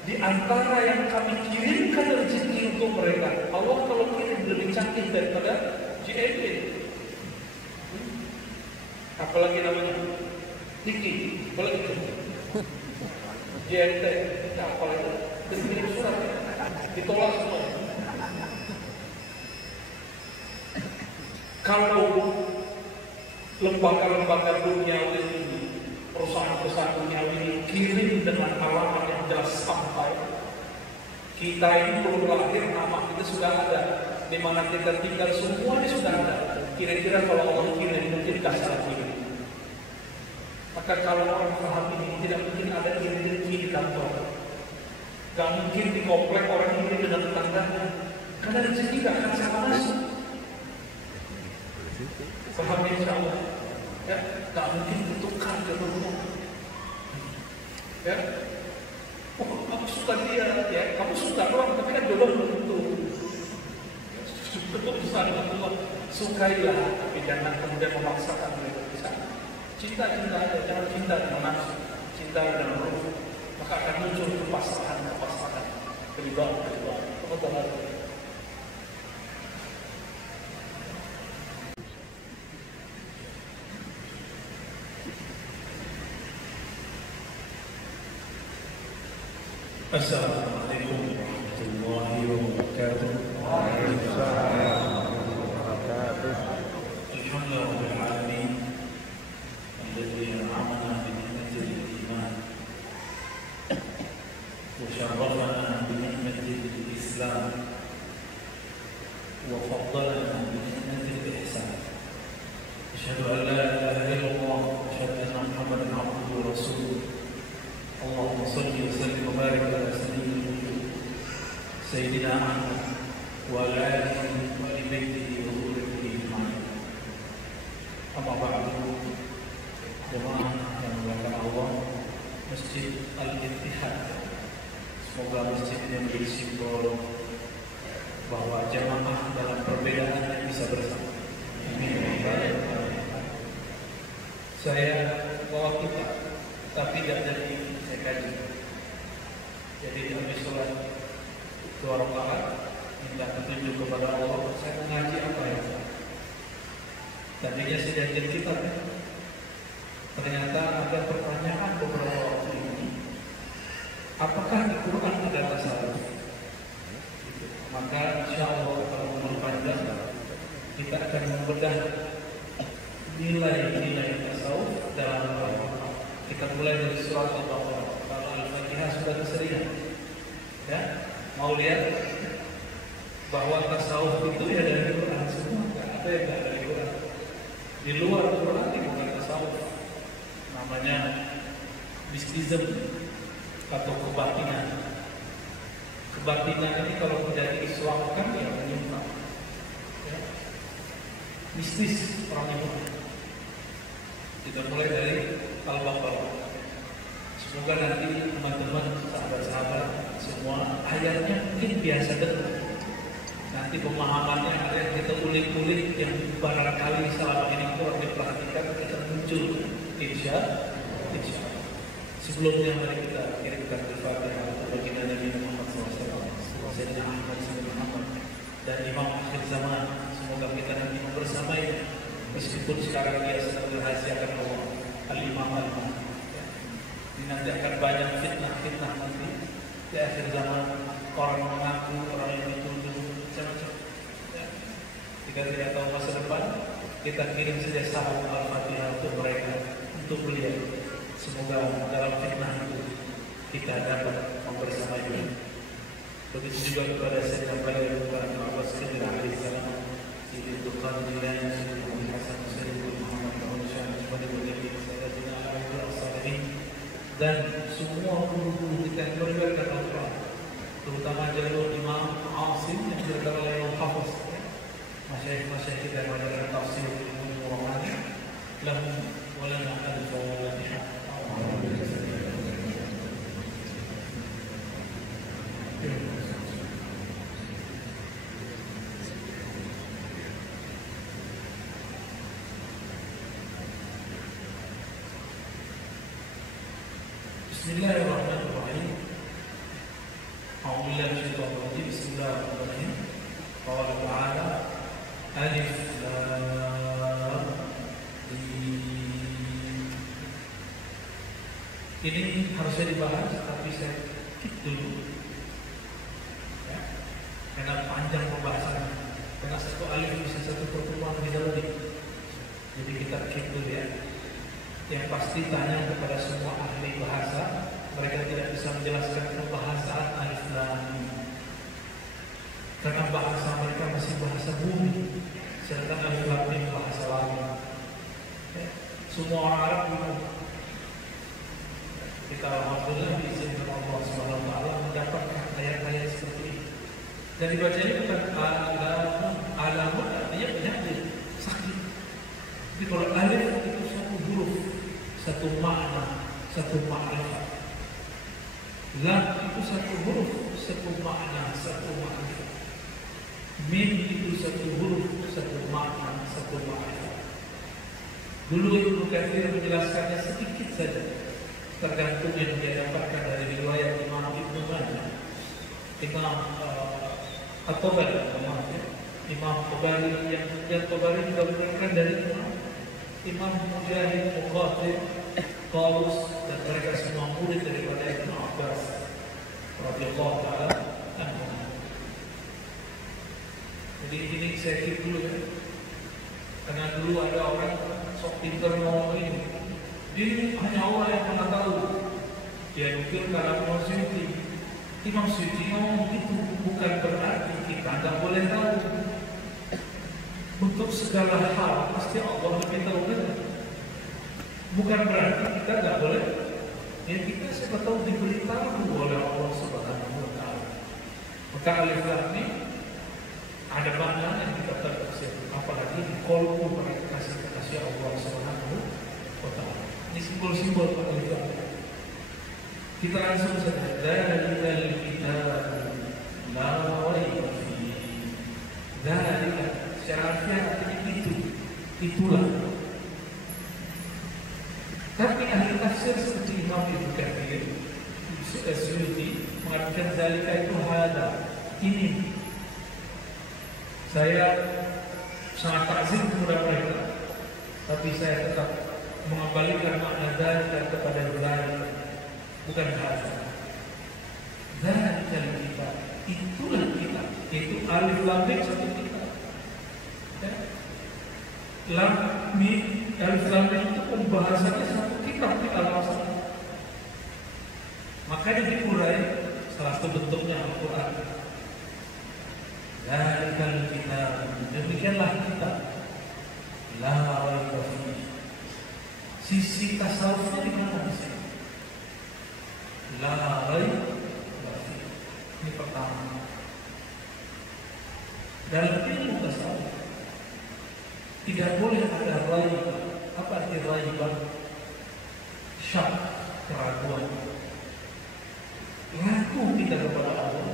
di antara yang kami kirimkan rezeki untuk mereka, Allah kalau kirim lebih canggih daripada JNT. Apalagi namanya Tiki, boleh gitu. JNT, apalagi kirim surat, ditolak semua. Kalau lembaga-lembaga duniawi ini, perusahaan-perusahaan duniawi ini kirim dengan alamat yang jelas sampai, kita ini belum lahir, nama kita sudah ada, di mana kita tinggal semuanya sudah ada. Kira-kira kalau Allah kirim mungkin kasar kirim. Maka kalau orang paham ini tidak mungkin ada kirim di kantor, gak mungkin di komplek orang ini dengan tetangganya, karena rezeki gak akan sama masuk. Paham insya Allah, ya, tak mungkin ditukar ke rumah, ya. Oh, kamu suka dia, ya, kamu suka doang, tapi kan jodoh belum tentu. Cukup besar dengan Allah, sukailah, tapi jangan kemudian memaksakan mereka bisa. Cinta aja, jangan cinta dengan nafsu, cinta dengan ruh, maka akan muncul kepasrahan, beribad. Teman-teman. Assalamualaikum warahmatullahi wabarakatuh. Waalaikumsalam warahmatullahi wabarakatuh. Alhamdulillahirabbil alamin. Alladzi an'amana bi ni'matil iman wa syarrafana bi ni'matil islam wa faddalana bi ni'matil ihsan. Asyhadu an la ilaha illallah wa asyhadu anna Muhammadan abduhu wa rasuluh. Allahumma salli wa sallim wa barik ala Sayyidina Ahmad wa ala alihi wa ali baitihi wa dhurriyyatihi ajma'in. Amma ba'du, jemaah yang dimuliakan Allah, Masjid Al-Ittihad. Semoga masjid ini menjadi simbol bahwa jemaah dalam perbedaan bisa bersama. Amin. Saya bawa kitab, tapi tidak jadi saya kaji. Jadi habis sholat 2 rakaat minta petunjuk kepada Allah, saya mengaji apa ya? Tadinya saya janjian kitab, ternyata ada pertanyaan beberapa waktu ini, apakah di Quran ada tasawuf? Maka insya Allah kalau berpanjang kita akan membedah nilai-nilai tasawuf dalam Al-Quran. Kita mulai dari surat Al-Baqarah. Kalau Al-Fatihah sudah keseringan, ya, mau lihat bahwa tasawuf itu ya dari Quran semua, nggak ada yang nggak dari Quran. Di luar Quran itu bukan tasawuf, namanya mistism atau kebatinan. Kebatinan ini kalau tidak diislamkan ya menyimpang. Ya. Mistis orang itu. Kita mulai dari Al-Baqarah. Semoga nanti teman-teman, sahabat-sahabat semua ayatnya mungkin biasa dengar. Nanti pemahamannya ada yang kita ulik-ulik yang barangkali selama ini kurang diperhatikan, kita muncul insya Allah. Sebelumnya mari kita kirimkan Al-Fatihah bagi Nabi Muhammad SAW, Sayyidina Ahmad Muhammad dan Imam akhir zaman. Semoga kita nanti membersamainya meskipun sekarang dia sedang dirahasiakan Allah Al-Imam Al-Mahdi. Nanti akan banyak fitnah nanti di akhir zaman, orang mengaku, orang yang dituduh macam-macam. Ya. Jika tidak tahu masa depan, kita kirim saja salam Al-Fatihah untuk mereka, untuk beliau. Semoga dalam fitnah itu kita dapat membersamai. Begitu juga kepada Sayyidina Beliau Abbas Khidir alaihi salam, Sayyidina Qadilan, Sayyidina Hasan, Sayyidina Muhammad Al-Syah, Sayyidina Al-Salihin, dan semua guru-guru kita yang meriwayatkan Al-Quran, terutama jalur Imam Asim yang diriwayatkan oleh Imam Hafiz, masyayikh kita yang mengajarkan tafsir ilmu Qur'an, lahum wa lana al-Fatihah. Bismillahirrahmanirrahim. A'udzubillahi minasyaitonir rajim. Bismillahirrahmanirrahim. Qala ta'ala Alif Lam Mim. Ini harusnya dibahas tapi saya skip dulu. Ya. Karena panjang pembahasannya. Karena satu alif bisa satu pertemuan bisa lebih. Jadi kita skip dulu ya. Yang pasti tanya kepada semua ahli bahasa, mereka tidak bisa menjelaskan kebahasaan alif lam mim. Karena bahasa mereka masih bahasa bumi, sedangkan alif lam mim bahasa langit. Ya. Semua orang Arab bingung. Kita alhamdulillah diizinkan Allah SWT mendapatkan ayat-ayat seperti ini. Dan dibacanya bukan alamun, artinya penyakit, sakit. Jadi kalau alif itu satu huruf, satu makna, satu ma'rifat. Lam itu satu huruf, satu makna, satu ma'rifat. Mim itu satu huruf, satu makna, satu ma'rifat. Dulu Ibnu Katsir menjelaskannya sedikit saja, tergantung yang dia dapatkan dari riwayat Imam Ibnu Majah, Imam At-Tabari, Imam Tabari yang Tabari juga berikan dari Imam Mujahid, Muqatil, Qaus, dan mereka semua murid daripada Ibnu Abbas radhiyallahu ta'ala anhu. Jadi ini saya kira dulu ya, karena dulu ada orang sok pintar ngomong ini. Ini hanya Allah yang pernah tahu. Dia nukil kalam Imam Suyuti. Imam Suyuti ngomong begitu bukan berarti kita tidak boleh tahu. Untuk segala hal pasti Allah lebih tahu kita. Bukan berarti kita tidak boleh. Ya kita siapa tahu diberitahu oleh Allah Subhanahu wa Ta'ala. Maka alif lam mim ada makna yang kita tafsir. Apalagi di kolbu pada kasih Allah Subhanahu wa Ta'ala. Ini simbol-simbol pada alif lam mim. Kita langsung saja. Dzalikal kitab la raiba fihi. Dzalika secara artinya itulah. Tapi ahli tafsir seperti Imam Ibnu Katsir, Suyuti mengatakan dzalika itu hada, ini. Saya sangat takzim kepada mereka, tapi saya tetap mengembalikan makna dzalika kepada dzalika, bukan hada. Dzalika kita, itulah kita, itu alif lam mim satu kita. Ya. Lam mim alif lam mim itu pembahasannya satu kitab kita langsung. Makanya diurai salah satu bentuknya Al-Quran. Dzalikal kitab, demikianlah kita. La raiba fihi. Sisi tasawufnya di mana di sini? La raiba fihi. Ini pertama. Dalam ilmu tasawuf tidak boleh ada raibah. Apa arti raibah? Syak, keraguan. Ragu kita kepada Allah,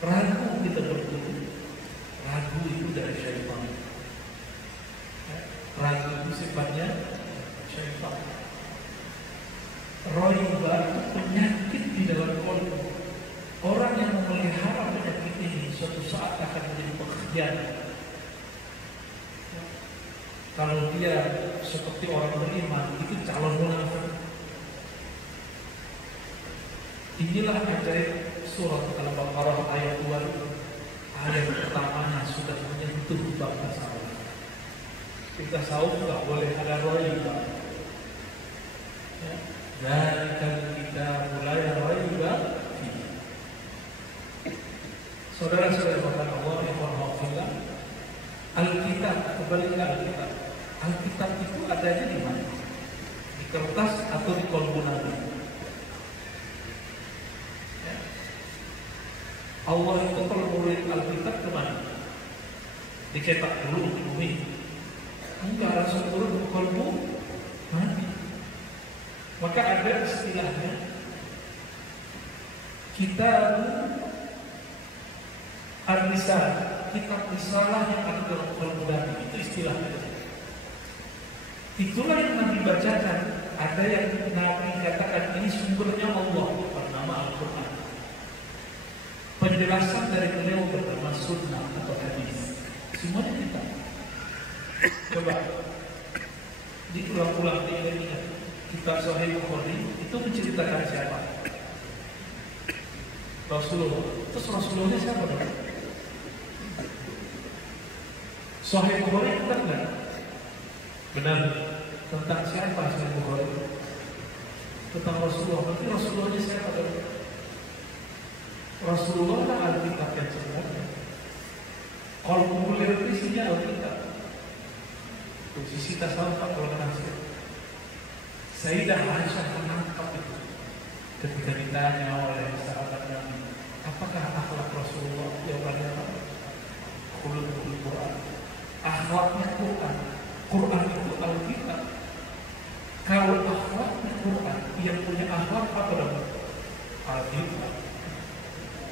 ragu kita berguru, ragu itu dari syaitan. Ragu itu sifatnya syaitan. Raibah itu penyakit di dalam kolbu. Orang yang memelihara penyakit ini suatu saat akan menjadi pengkhianat. Kalau dia seperti orang beriman, itu calon munafik. Inilah ajaib surat Al-Baqarah ayat 2. Ayat pertamanya sudah menyentuh bab tasawuf. Kita tasawuf tidak boleh ada raibah. Dari kita mulai raibah. Saudara-saudara Allah yang bermaksudlah, Alkitab, kembali ke Alkitab. Alkitab itu adanya di mana? Di kertas atau di kolbu Nabi? Ya. Allah itu kalau menulis Alkitab kemana? Dicetak dulu di bumi. Enggak, langsung turun ke kolbu Nabi. Maka ada istilahnya kitab Al-Risalah, kitab risalah yang ada dalam kolbu Nabi, itu istilahnya. Itulah yang Nabi bacakan. Ada yang Nabi katakan ini sumbernya Allah bernama Al-Quran. Penjelasan dari beliau bernama sunnah atau hadis. Semuanya kita. Coba diulang-ulang diingat. Kitab Sahih Bukhari itu menceritakan siapa? Rasulullah. Terus Rasulullahnya siapa dong? Sahih Bukhari benar nggak? Benar. Tentang siapa Sahih Bukhari? Tentang Rasulullah. Berarti Rasulullahnya siapa dong? Rasulullah lah Alkitab yang sebenarnya. Kalau populer isinya Alkitab. Itu sisi tasawuf kalau nasihat. Sayyidah Aisyah menangkap itu ketika ditanya oleh sahabat Nabi, apakah akhlak Rasulullah? Jawabannya apa? Khuluqul Quran. Akhlaknya Quran. Quran itu Alkitab. Kalau akhlaknya Quran, yang punya akhlak apa dong? Alkitab.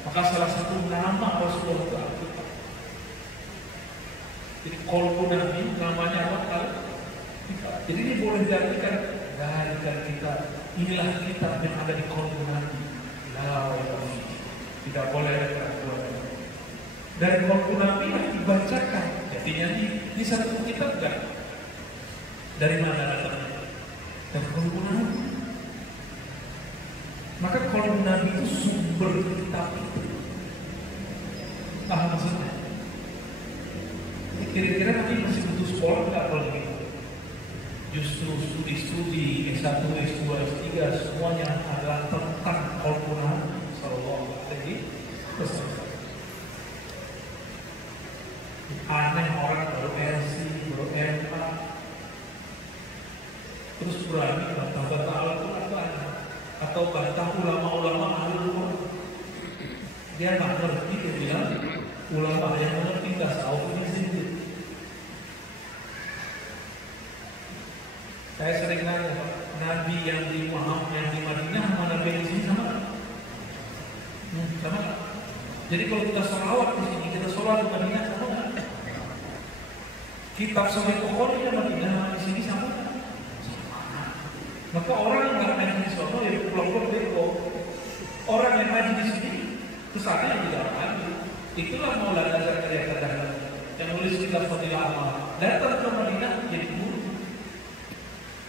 Maka salah satu nama Rasulullah itu Alkitab. Jadi kolbu Nabi namanya apa? Alkitab. Jadi ini boleh diartikan dari kita. Inilah kitab yang ada di kolbu Nabi. Tidak boleh ada keraguan. Dari kolbu Nabi yang dibacakan. Jadinya di satu kitab enggak. Dari mana datangnya? Dari kolbu Nabi. Maka kolbu Nabi itu sumber kitab itu. Paham maksudnya? Kira-kira nanti masih butuh sekolah enggak kalau begitu? Justru studi-studi S1, S2, S3 semuanya adalah tentang kolbu Nabi sallallahu alaihi wasallam. Aneh orang baru RC, baru MA, terus berani bantah-bantah Al-Quran atau bantah ulama-ulama ahli. Dia nggak ngerti, dia bilang ulama yang mengerti tasawuf ini sendiri. Saya sering nanya, Nabi yang di Madinah sama Nabi yang di sini sama? Sama. Jadi kalau kita sholawat di sini, kita sholat di Madinah sama nggak? Kitab Sahih Bukhari di Madinah sama di sini sama? Sama. Maka orang yang nggak ngaji di sana ya pulang-pulang bego. Orang yang ngaji di sini kesana yang tidak ngaji. Itulah Maulana Zakaria Kadang yang nulis kitab Fadilah Amal. Datang ke Madinah jadi guru.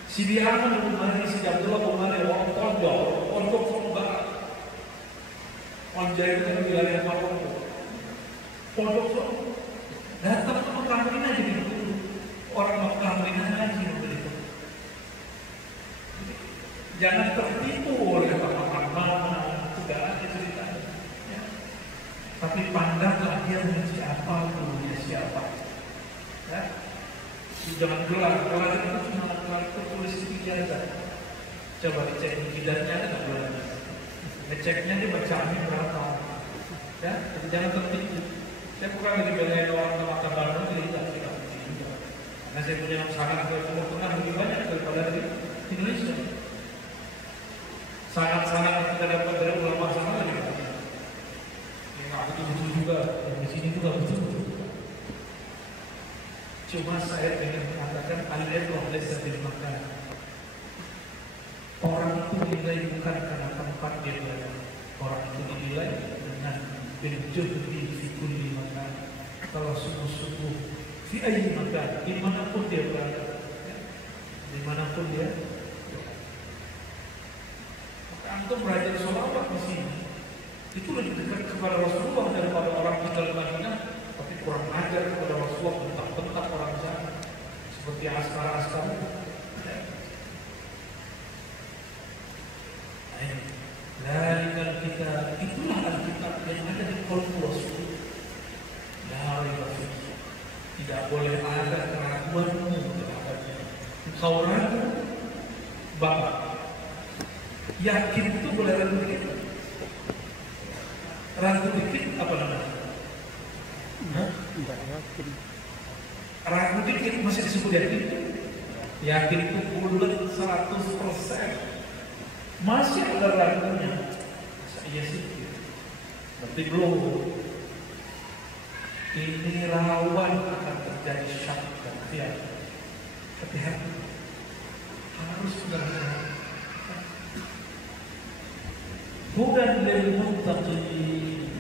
Si Dihaman Umari, si Abdullah Umari, orang pondok barat. Onjai itu wilayah Maroko. Pondok datang ke Mekah Madinah jadi guru. Orang Mekah Madinah ngaji begitu. Jangan tertipu oleh apa-apa, sudah ada ceritanya. Ya. Tapi pandanglah dia siapa, gurunya siapa. Ya. Jangan gelar, kalau itu cuma tertulis di ijazah. Coba dicek ijazahnya ada nggak gelarnya? Ngeceknya dia bacaannya berapa? Ya, jadi jangan tertipu. Saya bukan lagi belain orang Mata Bandung, tidak. Karena saya punya sangat ke Timur Tengah lebih banyak daripada di Indonesia. Sangat-sangat kita dapat dari ulama sana lebih banyak. Yang aku betul juga, yang di sini juga betul. Cuma saya ingin mengatakan al-ilmu laysa bil makan. Orang itu dinilai bukan karena tempat dia berada. Orang itu dinilai dengan bil-juhdi fi kulli makan. Kalau sungguh-sungguh fi ayyi makan, dimanapun dia berada, dimanapun dia. Maka antum belajar sholawat di sini itu lebih dekat kepada Rasulullah daripada orang tinggal Madinah, tapi kurang ajar kepada Rasulullah, bentak-bentak orang sana seperti askara-askara. Dari kita itulah Alkitab yang ada di kolom Rasul. Dari Rasul tidak boleh ada keraguanmu terhadapnya. Kau ragu, Bapak yakin itu boleh ragu dikit. Ragu dikit apa namanya? Tidak yakin. Ragu dikit masih disebut yakin. Yakin itu bulat 100%. Masih ada ragunya. Iya sih. Berarti belum. Ini rawan akan terjadi syak dan khiyar. Hati-hati. Harus benar-benar. Hudan lil muttaqin.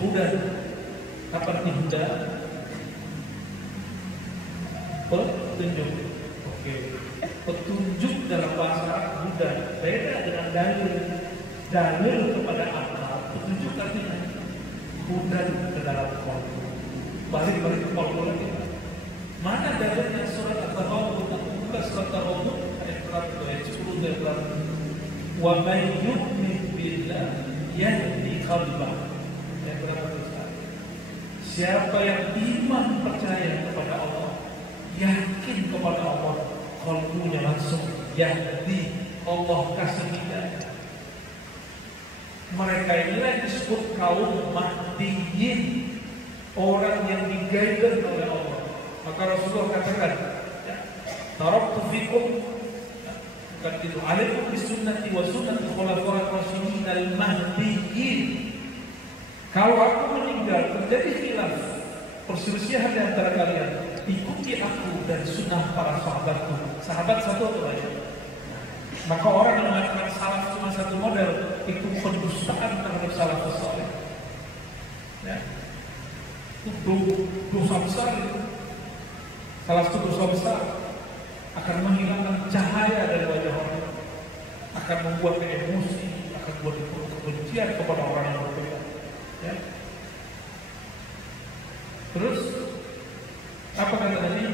Hudan. Apa arti hudan? Petunjuk. Oke. Petunjuk dalam bahasa hudan beda dengan dalil. Dalil kepada akal, petunjuk artinya hudan ke dalam kolbu. Balik ke kolbu lagi. Mana dalilnya? Surat At-Taghabun, buka surat At-Taghabun ayat 10 dan 11. Wa may yu'min billah yahdi qalbah. Ayat berapa itu? Siapa yang iman percaya kepada Allah, yakin kepada Allah, qalbunya langsung yahdi, Allah kasih hidayah. Mereka inilah yang disebut kaum mahdiyin, orang yang di-guided oleh Allah. Maka Rasulullah katakan, taraktu fikum, bukan itu, alaikum bisunnati wa sunnati khulafa'ir rasyidin al-mahdiyyin. Kalau aku meninggal terjadi khilaf, perselisihan di antara kalian, ikuti aku dan sunnah para sahabatku. Sahabat satu atau banyak? Maka orang yang mengatakan salaf cuma satu model, itu pendustaan terhadap salafus saleh. Ya. Itu dosa besar itu. Salah satu dosa besar akan menghilangkan cahaya dari wajah orang, akan membuat emosi, akan membuat kebencian kepada orang yang berbeda. Ya. Terus apa kata tadi?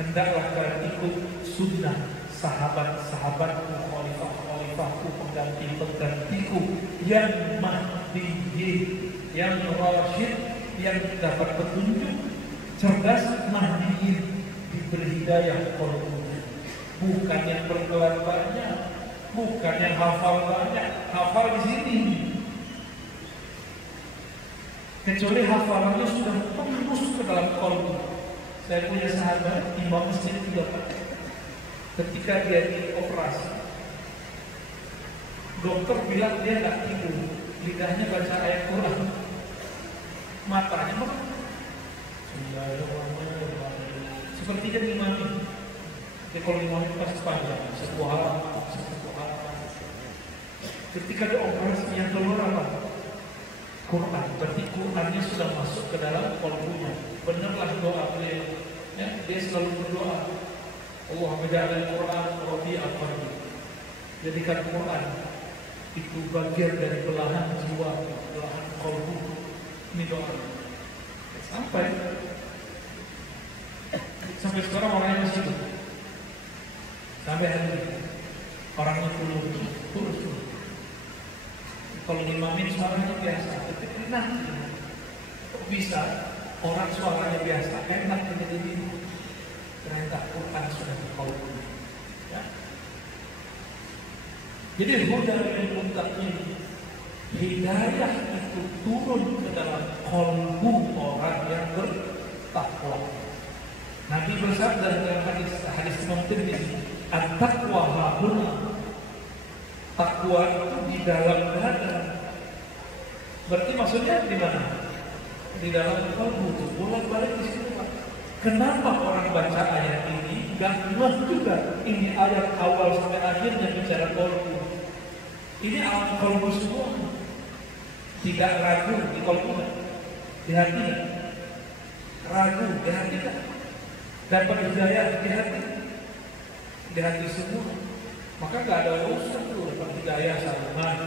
Hendaklah kalian ikut sunnah sahabat-sahabatku, khalifah-khalifahku, pengganti-penggantiku yang mahdiyin, yang rasyid, yang dapat petunjuk, cerdas, mahdiyin, diberi hidayah qalbunya. Bukan yang bergelar banyak, bukan yang hafal banyak, hafal di sini. Kecuali hafalannya sudah tembus ke dalam qalbu. Saya punya sahabat imam masjid juga, Pak. Ketika dia dioperasi, dokter bilang dia nggak tidur, lidahnya baca ayat Quran, matanya apa? Sepertinya ngimami. Jadi kalau ngimami pasti panjang, sebuah halaman. Ketika dioperasi yang keluar apa? Quran. Berarti Qurannya sudah masuk ke dalam kalbunya. Benarlah doa beliau. Ya, dia selalu berdoa. Allah menjadikan Quran rabi'a qalbi. Jadikan Quran itu bagian dari belahan jiwa, belahan kalbu. Ini doa. Sampai sekarang orangnya masih hidup. Sampai hari ini orangnya tulus. Kalau ngimamin suaranya biasa, tapi enak. Kok bisa orang suaranya biasa, enak menjadi bingung. Ternyata Quran sudah dikalbu. Ya. Jadi hudan lil muttaqin, hidayah itu itu turun ke dalam kolbu orang yang bertakwa. Nabi bersabda dalam hadis Imam Tirmidzi, "At-taqwa hahuna." Takwa itu di dalam dada. Berarti maksudnya di mana? Di dalam kolbu itu, bolak-balik di situ, Pak. Kenapa orang baca ayat ini gak ngeh juga ini ayat awal sampai akhirnya bicara kolbu? Ini alam kolbu semua. Tidak ragu di kolbu, di hati, ragu di hati, dapat hidayah di hati semua. Maka gak ada urusan tuh dapat hidayah sarungan.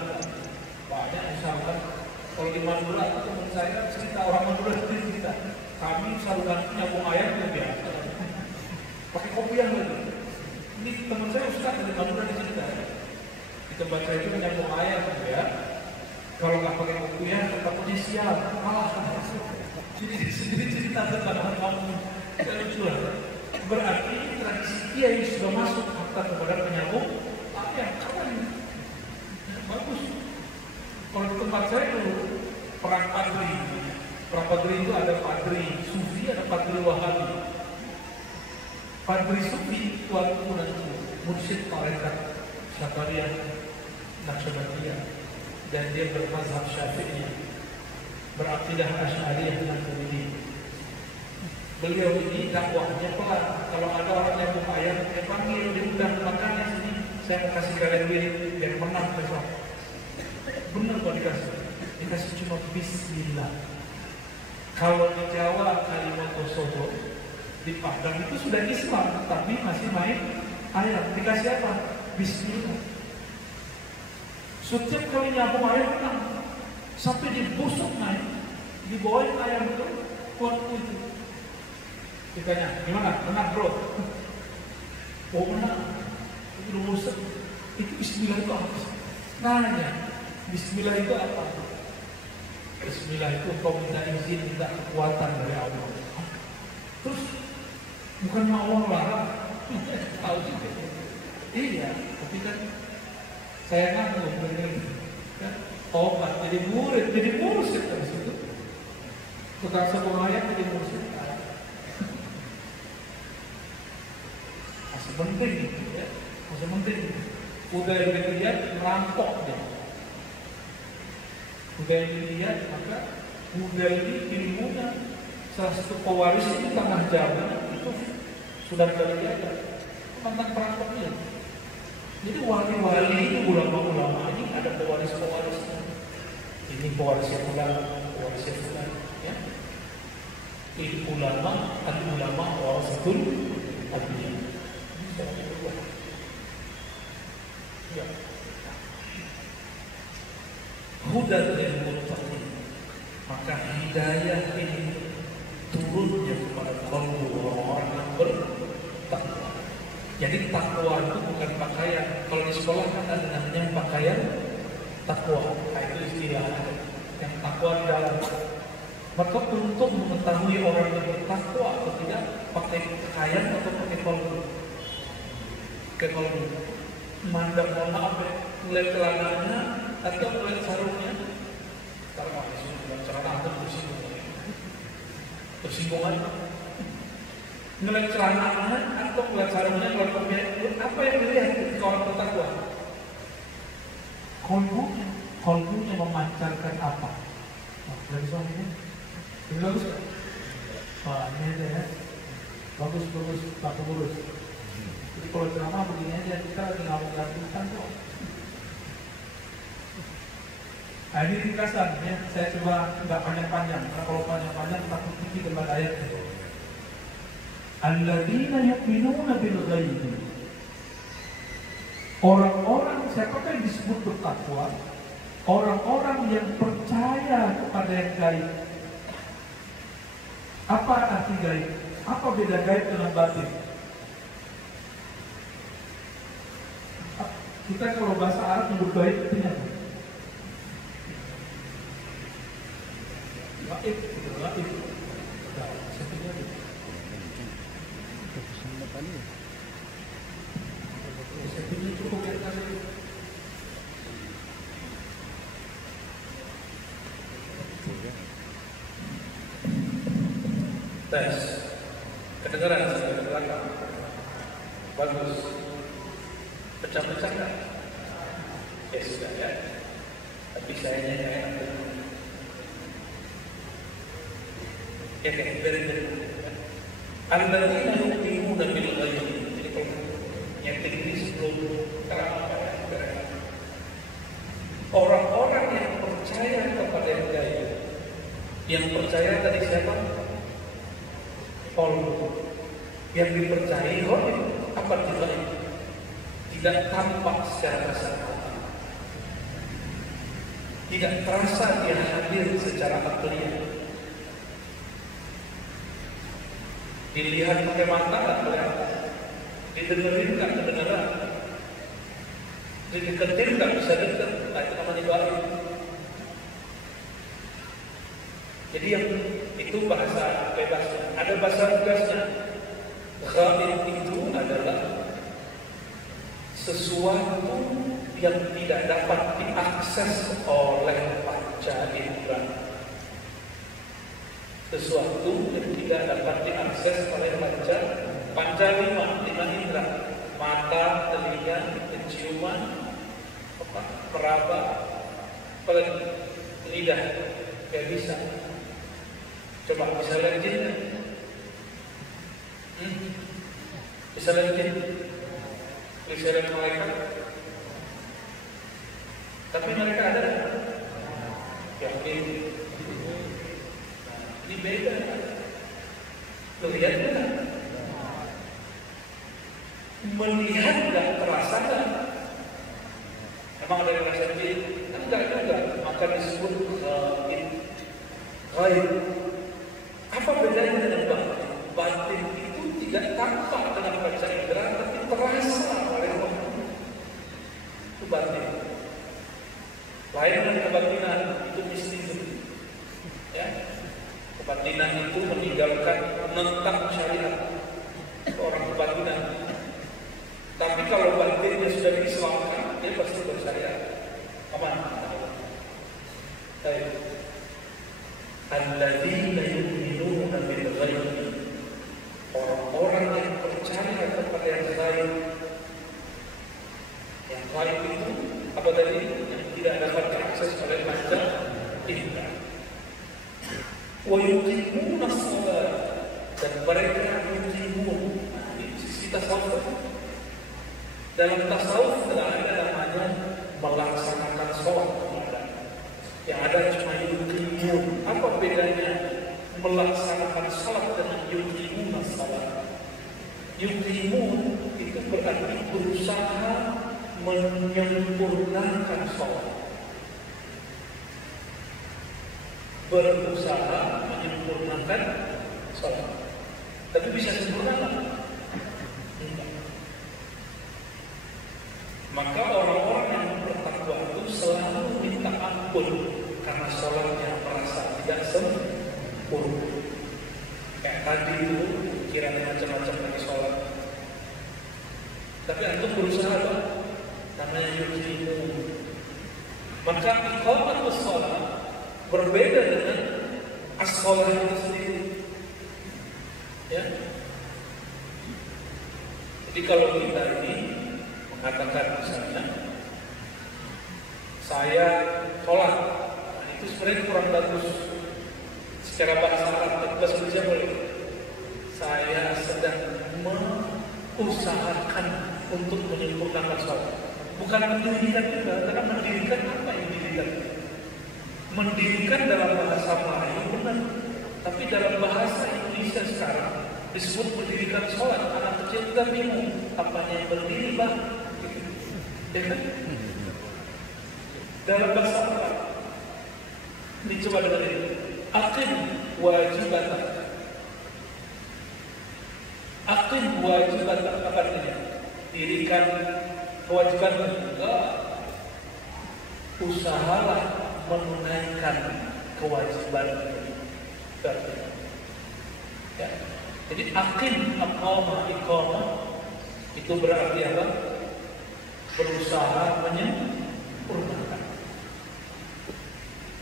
Banyak misalkan kalau di Madura, teman saya cerita, orang Madura cerita, kami sarungan nyambung ayam itu biasa, pakai kopiah lagi. Ini teman saya Ustaz dari Madura cerita, di tempat saya itu nyambung ayam ya. Kalau nggak pakai kopiah, takutnya sial, malah. Jadi sendiri cerita tentang orang kamu, lucu lah. Berarti tradisi dia yang sudah masuk harta kepada penyambung ayam, keren, bagus. Kalau di tempat saya dulu perang padri itu ada padri sufi, ada padri wahabi. Padri sufi tuan mursyid tarekat Syafariyah Naqsyabandiyah, dan dia bermazhab Syafi'i, berakidah Asy'ariyah dan Maturidiyah. Beliau ini dakwahnya pelan. Kalau ada orang yang mau ayam, dia panggil, dia undang makannya sini. Saya mau kasih kalian duit biar menang besok. Benar kok dikasih cuma bismillah. Kalau di Jawa Kalimantan, di Padang itu sudah Islam, tapi masih main ayam. Dikasih apa? Bismillah. Setiap kali nyambung ayam menang, sampai dibusuk naik, dibawain ayam itu, kuatku itu. Ditanya, gimana? Menang bro? Oh menang. Itu busuk. Itu bismillah itu apa? Nanya. Bismillah itu apa? Bismillah itu kau minta izin, minta kekuatan dari Allah. Terus bukan mau Allah larang, tahu juga. Iya, tapi kan saya nanggung dengan kan obat jadi murid, jadi mursyid dari situ. Tukang sekolah ayat jadi mursyid. Masih penting, ya, masih penting. Udah dilihat merampok deh. Udah dilihat, maka udah ini ilmunya salah satu pewaris di tengah zaman itu sudah terlihat tentang perampoknya. Jadi wali-wali ini, ulama-ulama ini ada pewaris-pewarisnya. Ini pewarisnya ulama, pewarisnya ulama, ya. Ini ulama, al-ulama warasatul anbiya. Ya. Hudan lil muttaqin. Maka hidayah ini turunnya kepada kalbu orang-orang yang bertakwa. Jadi takwa itu bukan pakaian. Kalau di sekolah kan ada namanya pakaian takwa. Nah, itu istilahnya yang takwa di dalam. Maka untuk mengetahui orang yang bertakwa atau tidak, pakai pakaian atau pakai kalbu. Pakai kalbu. Mandang maaf ya, mulai celananya atau mulai sarungnya. Kalau mau disuruh celana atau tersinggung aja. Ngeliat celananya atau ngeliat sarungnya, ngeliat kopiahnya, apa yang dilihat ketika orang bertakwa? Kolbunya memancarkan apa? Nah, dari soalnya ini bagus kan? Wah, ini aja ya. Bagus, tak pengurus. Jadi kalau ceramah begini aja, kita lagi ngomong gantikan kok. Nah, ini ringkasan ya. Saya coba nggak panjang-panjang, karena kalau panjang-panjang takut tinggi dengan ayat itu. Alladzina yu'minuna bil ghaib. Orang-orang, siapakah yang disebut bertakwa? Orang-orang yang percaya kepada yang gaib. Apa arti gaib? Apa beda gaib dengan batin? Kita kalau bahasa Arab menyebut gaib itu apa? Gaib, gaib. Nah, sepertinya itu. Sepertinya cukup ya. Tes. Kedengaran sampai ke belakang. Bagus. Pecah-pecah kan? Ya sudah ya. Tapi saya enak. Ya kan, benar-benar. Alladzina yu'minuna bil ghaib. Jadi kalau yang ini sebelum terang orang-orang yang percaya kepada yang gaib. Yang percaya tadi siapa? Paulus. Yang dipercayai gaib apa juga tidak tampak secara kasat mata. Tidak terasa dia hadir secara akliah. Dilihat pakai mata nggak kelihatan, didengerin nggak kedengeran, dideketin nggak bisa deket, itu namanya gaib. Jadi yang itu bahasa bebasnya. Ada bahasa tegasnya. Gaib itu adalah sesuatu yang tidak dapat diakses oleh panca indera. Sesuatu yang tidak dapat diakses oleh panca lima indera, mata, telinga, penciuman, meraba, lidah, gak bisa. Coba bisa lihat jin? Bisa lihat jin? Bisa lihat malaikat? Tapi mereka ada? Yakin? Ini beda. Lihat enggak? Melihat enggak terasa enggak? Emang ada yang rasa jin? Enggak. Maka disebut gaib. Apa bedanya dengan batin? Batin itu tidak tampak dengan panca indera, tapi terasa oleh orang. Itu batin. Lain dengan kebatinan, itu mistis. Ya. Kebatinan itu meninggalkan, menentang syariat. Orang kebatinan. Tapi kalau batinnya sudah diislamkan, dia pasti bersyariat. Aman. Baik. Alladzina yu'minuna bil ghaib. Orang-orang yang percaya kepada yang gaib. Yang gaib itu apa tadi? Yang tidak dapat diakses oleh panca indera. Wa yuqimuna shalah, dan mereka yuqimun. Ini sisi tasawuf. Dalam tasawuf tidak ada namanya melaksanakan sholat. Yang ada cuma yuqimun. Apa bedanya melaksanakan sholat dengan yuqimun shalah? Yuqimun itu berarti berusaha menyempurnakan sholat. Berusaha menyempurnakan sholat. Tapi bisa sempurna nggak? Enggak. Maka orang-orang yang bertakwa itu selalu minta ampun karena sholatnya merasa tidak sempurna. Kayak tadi itu kiranya macam-macam lagi sholat. Tapi antum berusaha apa? Namanya yuqimu. Maka iqamatus sholat berbeda dengan as-sholah itu sendiri. Ya. Jadi kalau kita ini mengatakan misalnya saya sholat, nah itu sebenarnya kurang bagus secara bahasa Arab. Bahasa Indonesia boleh. Saya sedang mengusahakan untuk menyempurnakan sholat. Bukan mendirikan juga, karena mendirikan apa yang didirikan? Mendirikan dalam bahasa Melayu benar, tapi dalam bahasa Indonesia sekarang disebut mendirikan sholat. Anak kecil juga bingung, apanya yang berdiri bang? Ya kan? Dalam bahasa Arab, dicoba dengan ini. Aqim wajibatan. Aqim wajibatan apa artinya? Dirikan kewajiban juga. Usahalah menunaikan kewajiban itu. Ya. Jadi aqim iqamah itu berarti apa? Berusaha menyempurnakan.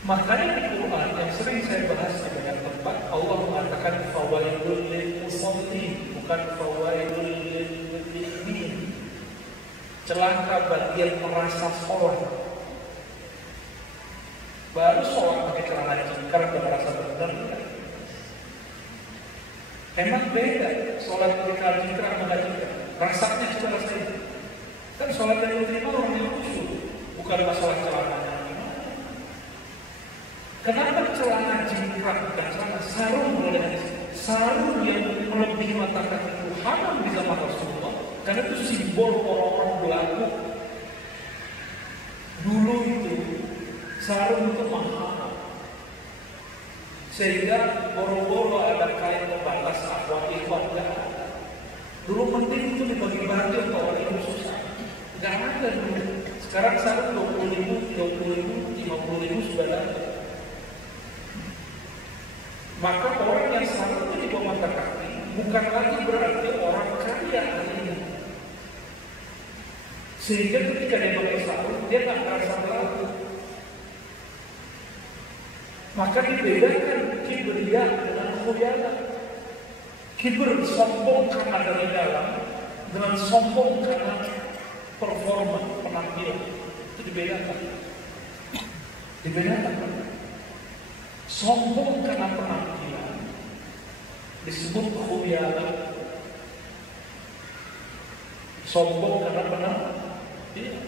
Makanya di Quran yang sering saya bahas di banyak tempat, Allah mengatakan fawailul lil musallin, bukan fawailul lil muttaqin. Celaka bagi yang merasa sholat. Baru sholat pakai celana cingkrang dan merasa benar. Emang beda sholat pakai celana cingkrang sama nggak cingkrang. Rasanya coba rasain. Kan sholat yang diterima orang yang khusyuk, bukan masalah celananya. Kenapa celana cingkrang dan celana sarung boleh? Sarung yang melebihi mata kaki itu haram di zaman Rasulullah, karena itu simbol orang-orang belagu. Dulu itu sarung itu mahal, sehingga boro-boro ada kain pembatas akhwat-ikhwat. Dulu penting itu dibagi-bagi untuk orang yang susah. Gak ada dulu. Sekarang sarung 20.000, 30.000, 50.000 sudah ada. Maka orang yang sarung itu di bawah mata kaki bukan lagi berarti orang kaya ini. Sehingga ketika dia pakai sarung, dia nggak merasa belagu. Maka dibedakan kibriya dengan khuyala. Kibr sombong karena dari dalam, dengan sombong karena performa, penampilan. Itu dibedakan. Dibedakan. Sombong karena penampilan disebut khuyala. Sombong karena penampilan,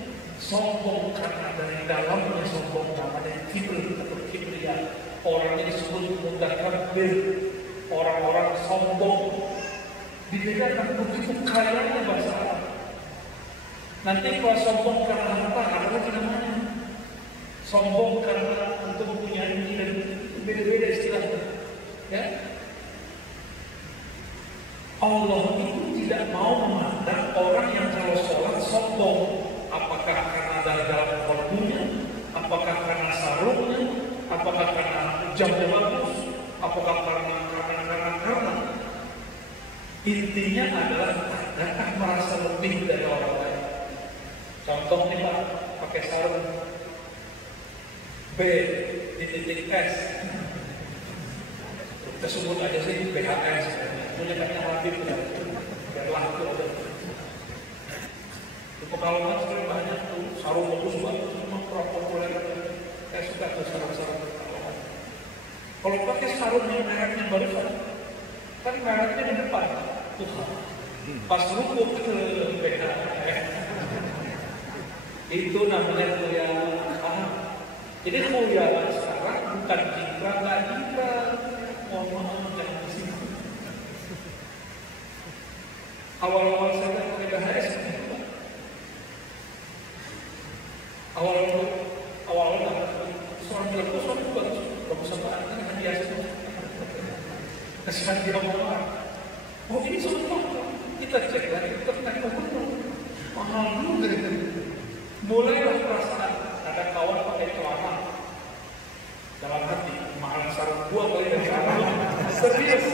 sombong karena dari dalamnya sombong, namanya kibr atau kibriya. Orang ini disebut mutakabbir, orang-orang sombong. Dibedakan begitu kayanya bahasa Arab. Nanti kalau sombong karena harta, ada lagi namanya. Sombong karena untuk punya ini dan beda-beda istilahnya. Ya? Allah itu tidak mau memandang orang yang kalau sholat sombong. Apakah karena dalam kalbunya, apakah karena sarungnya, apakah karena jamnya bagus, apakah karena. Intinya adalah adakah merasa lebih dari orang lain. Contoh nih Pak, pakai sarung B di titik S. Kita sebut aja sih BHS. Punya banyak lagi biar laku aja. Di Pekalongan sekarang banyak tuh sarung bagus banget, cuma kurang populer. Saya suka tuh sarung-sarung Pekalongan. Kalau pakai sarung yang mereknya baru kan mereknya di depan. Pas rukuk ke BHS itu namanya khuyala. Jadi khuyala sekarang bukan cingkrang, nggak cingkrang. Mohon maaf jangan di sini. Awal-awal saya pakai BHS, awal-awal seorang bilang kok suatu bagus apaan kan biasa. Kasihan dia ngomong, oh ini suatu kita cek lagi ternyata mahal juga. Mulailah perasaan ada kawan pakai celana dalam hati mahal sarung gua kali dari sarung. Serius,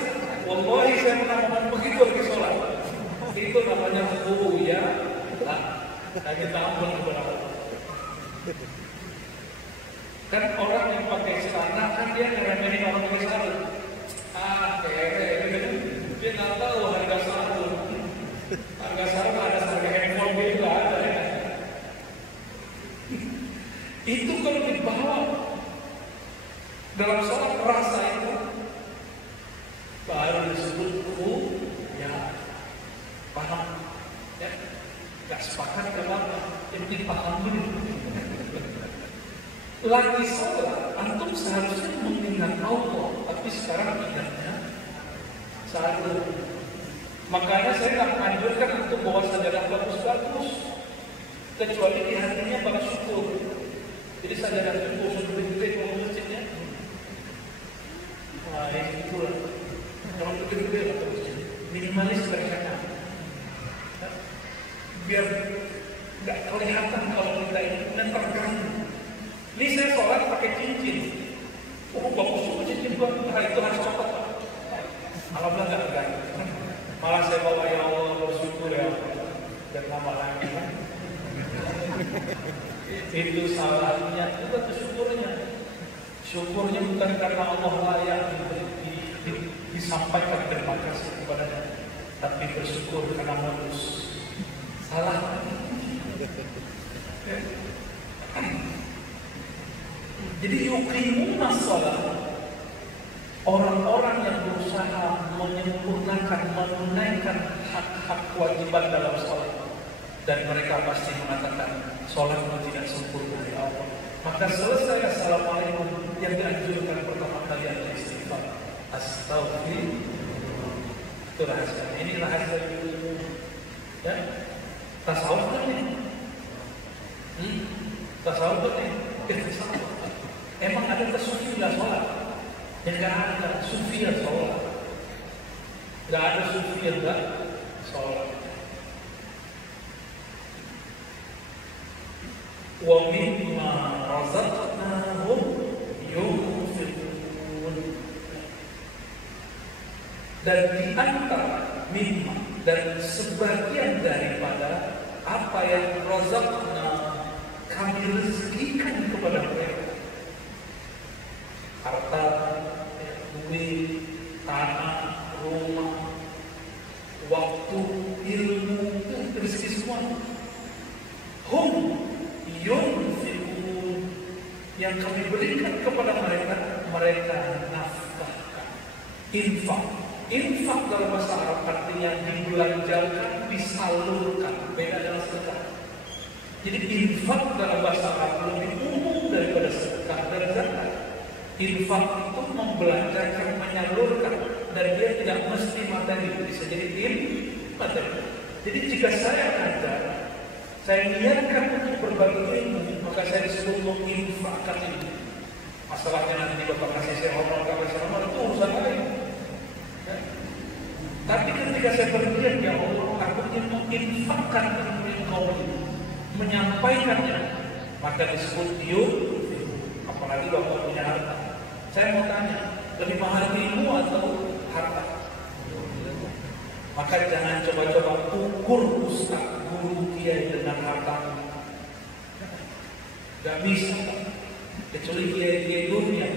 wallahi saya pernah ngomong begitu lagi sholat. Itu namanya ya. Nah kita ampun kepada Allah. Kan orang yang pakai celana kan dia ngeremehin orang pakai sarung. Dia nggak tahu harga sarung. Harga sarung ada harga handphone gitu nggak ada ya. Itu kalau dibawa dalam sholat rasa itu baru disebut ya paham ya. Gak sepakat kenapa yang dipaham dulu. Lagi sholat antum seharusnya mengingat Allah, tapi sekarang ingatnya sarung. Makanya saya nggak menganjurkan untuk bawa sajadah bagus-bagus, kecuali di hatinya bak syukur. Jadi sajadah syukur gede-gede kalau masjidnya. Wah ini itulah. Jangan gede-gede lah terus. Minimalis berkata. Biar nggak kelihatan kalau kita ini dan terganggu. Ini saya sholat pakai cincin. Oh bagus juga cincin gua. Nah itu harus copot. Alhamdulillah nggak terganggu. Malah saya bawa ya Allah bersyukur ya Allah. Dan tambah lagi. Itu salahnya juga syukurnya. Syukurnya bukan karena Allah layak disampaikan terima kasih kepadanya, tapi bersyukur karena modus. Salah. Jadi yuqimuna shalah, orang-orang yang berusaha menyempurnakan, menunaikan hak-hak kewajiban dalam sholat, dan mereka pasti mengatakan sholatmu tidak sempurna ya Allah. Maka selesai assalamualaikum, yang dianjurkan pertama kali adalah istighfar. Astaghfirullah. Itu rahasia. Ini rahasia ilmu. Ya, tasawuf kan ini. Tasawuf kan ini. Emang ada kesufian sholat? Yang nggak ada sufian sholat. Nggak ada sufian nggak sholat. Wa mimma razaqnahum yunfiqun. Dan di antara mimma dan sebagian daripada apa yang razaqna kami rezekikan kepada mereka, harta, duit, tanah, rumah, waktu, ilmu, rezeki semua. Hum yunfiqun, yang kami berikan kepada mereka, mereka nafkahkan. Infak dalam bahasa Arab artinya dibelanjakan, disalurkan, beda dengan sedekah. Jadi infak dalam bahasa Arab lebih umum daripada sedekah dan zakat. Infak itu membelanjakan, menyalurkan, dan dia tidak mesti materi, bisa jadi materi. Jadi jika saya ngajar, saya niatkan untuk berbagi ilmu, maka saya disebut menginfakkan ilmu. Masalahnya nanti Bapak kasih saya honor, itu urusan lain. Ya. Tapi ketika saya berniat, ya Allah, aku ingin menginfakkan ilmu yang kau beri, menyampaikannya, maka disebut yunfiqun. Apalagi Bapak punya harta. Saya mau tanya, lebih mahal ilmu atau harta? Maka jangan coba-coba ukur ustaz, guru, kiai dengan harta. Gak bisa, kecuali kiai-kiai dunia,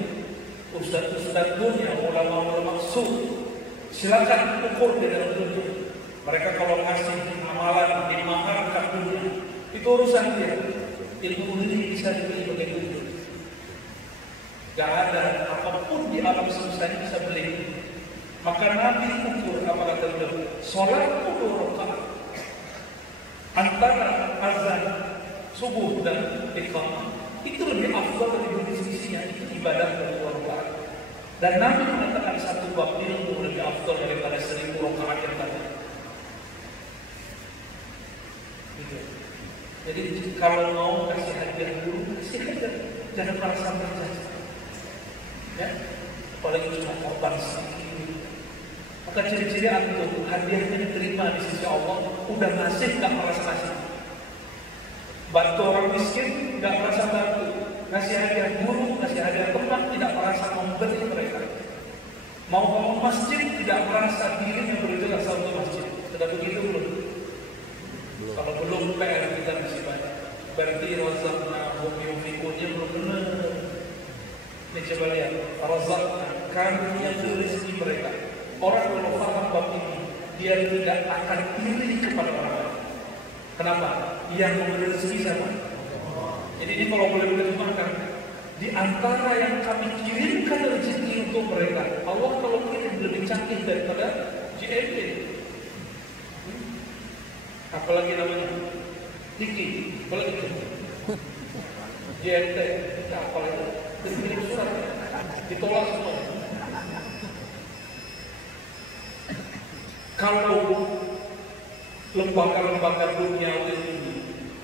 ustaz-ustaz dunia, ulama-ulama suh. Silakan ukur di dalam dunia. Mereka kalau ngasih amalan, dimaharkan dunia, itu urusan dia. Ilmu ini bisa dibeli pakai dunia. Gak ada apapun di alam semesta ini bisa beli. Maka Nabi ukur apa kata beliau, sholatku 2 rakaat antara azan subuh dan iqamah itu lebih afdal dari sisinya, itu ibadah 2 rakaat. Dan Nabi mengatakan satu bab ilmu lebih afdal daripada 1000 rakaat yang tadi. Gitu. Jadi kalau mau kasih hadiah dulu, kasih hadiah, jangan merasa berjasa. Ya, apalagi cuma korban sedikit. Maka ciri-ciri antum hadiahnya diterima di sisi Allah, udah ngasih nggak merasa ngasih. Bantu orang miskin nggak merasa bantu, ngasih hadiah guru, ngasih hadiah teman tidak merasa memberi mereka. Mau bangun masjid tidak merasa dirinya berjelas untuk masjid. Sudah begitu belum? Kalau belum, PR kita masih banyak. Berarti razaqnahum yunfiqunnya belum benar. Ini coba lihat, razaqna, kami yang rezeki mereka. Orang kalau paham bab ini, dia tidak akan iri kepada orang lain. Kenapa? Yang memberi rezeki sama. Jadi ini kalau boleh diterjemahkan, di antara yang kami kirimkan rezeki untuk mereka, Allah kalau kirim lebih canggih daripada JNT. Apalagi namanya Diki, apalagi JNT, apalagi kirim surat, ditolak semua. Kalau lembaga-lembaga duniawi ini,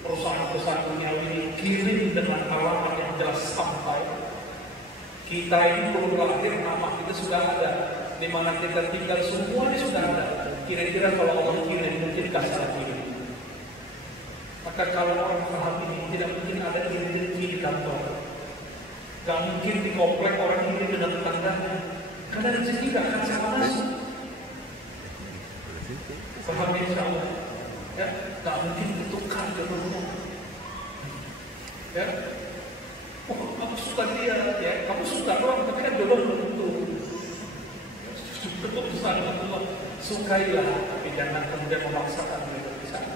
perusahaan-perusahaan duniawi ini kirim dengan alamat yang jelas sampai, kita ini belum lahir, nama kita sudah ada, di mana kita tinggal semuanya sudah ada. Kira-kira kalau Allah kirim mungkin kasih kirim. Maka kalau orang paham ini, tidak mungkin ada rezeki di kantor, gak mungkin di komplek orang ini dengan tetangganya, karena rezeki gak akan sama masuk. Paham insya Allah, ya, tak mungkin ditukar ke rumah, ya. aku suka dia, ya kamu suka orang, tapi kan jodoh belum tentu. Subhanallah, sukailah, tapi jangan kemudian memaksakan mereka di sana.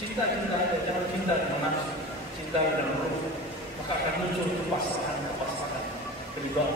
Cinta aja, jangan cinta dengan nafsu, cinta dengan roh, maka akan muncul kepasrahan, keribuan.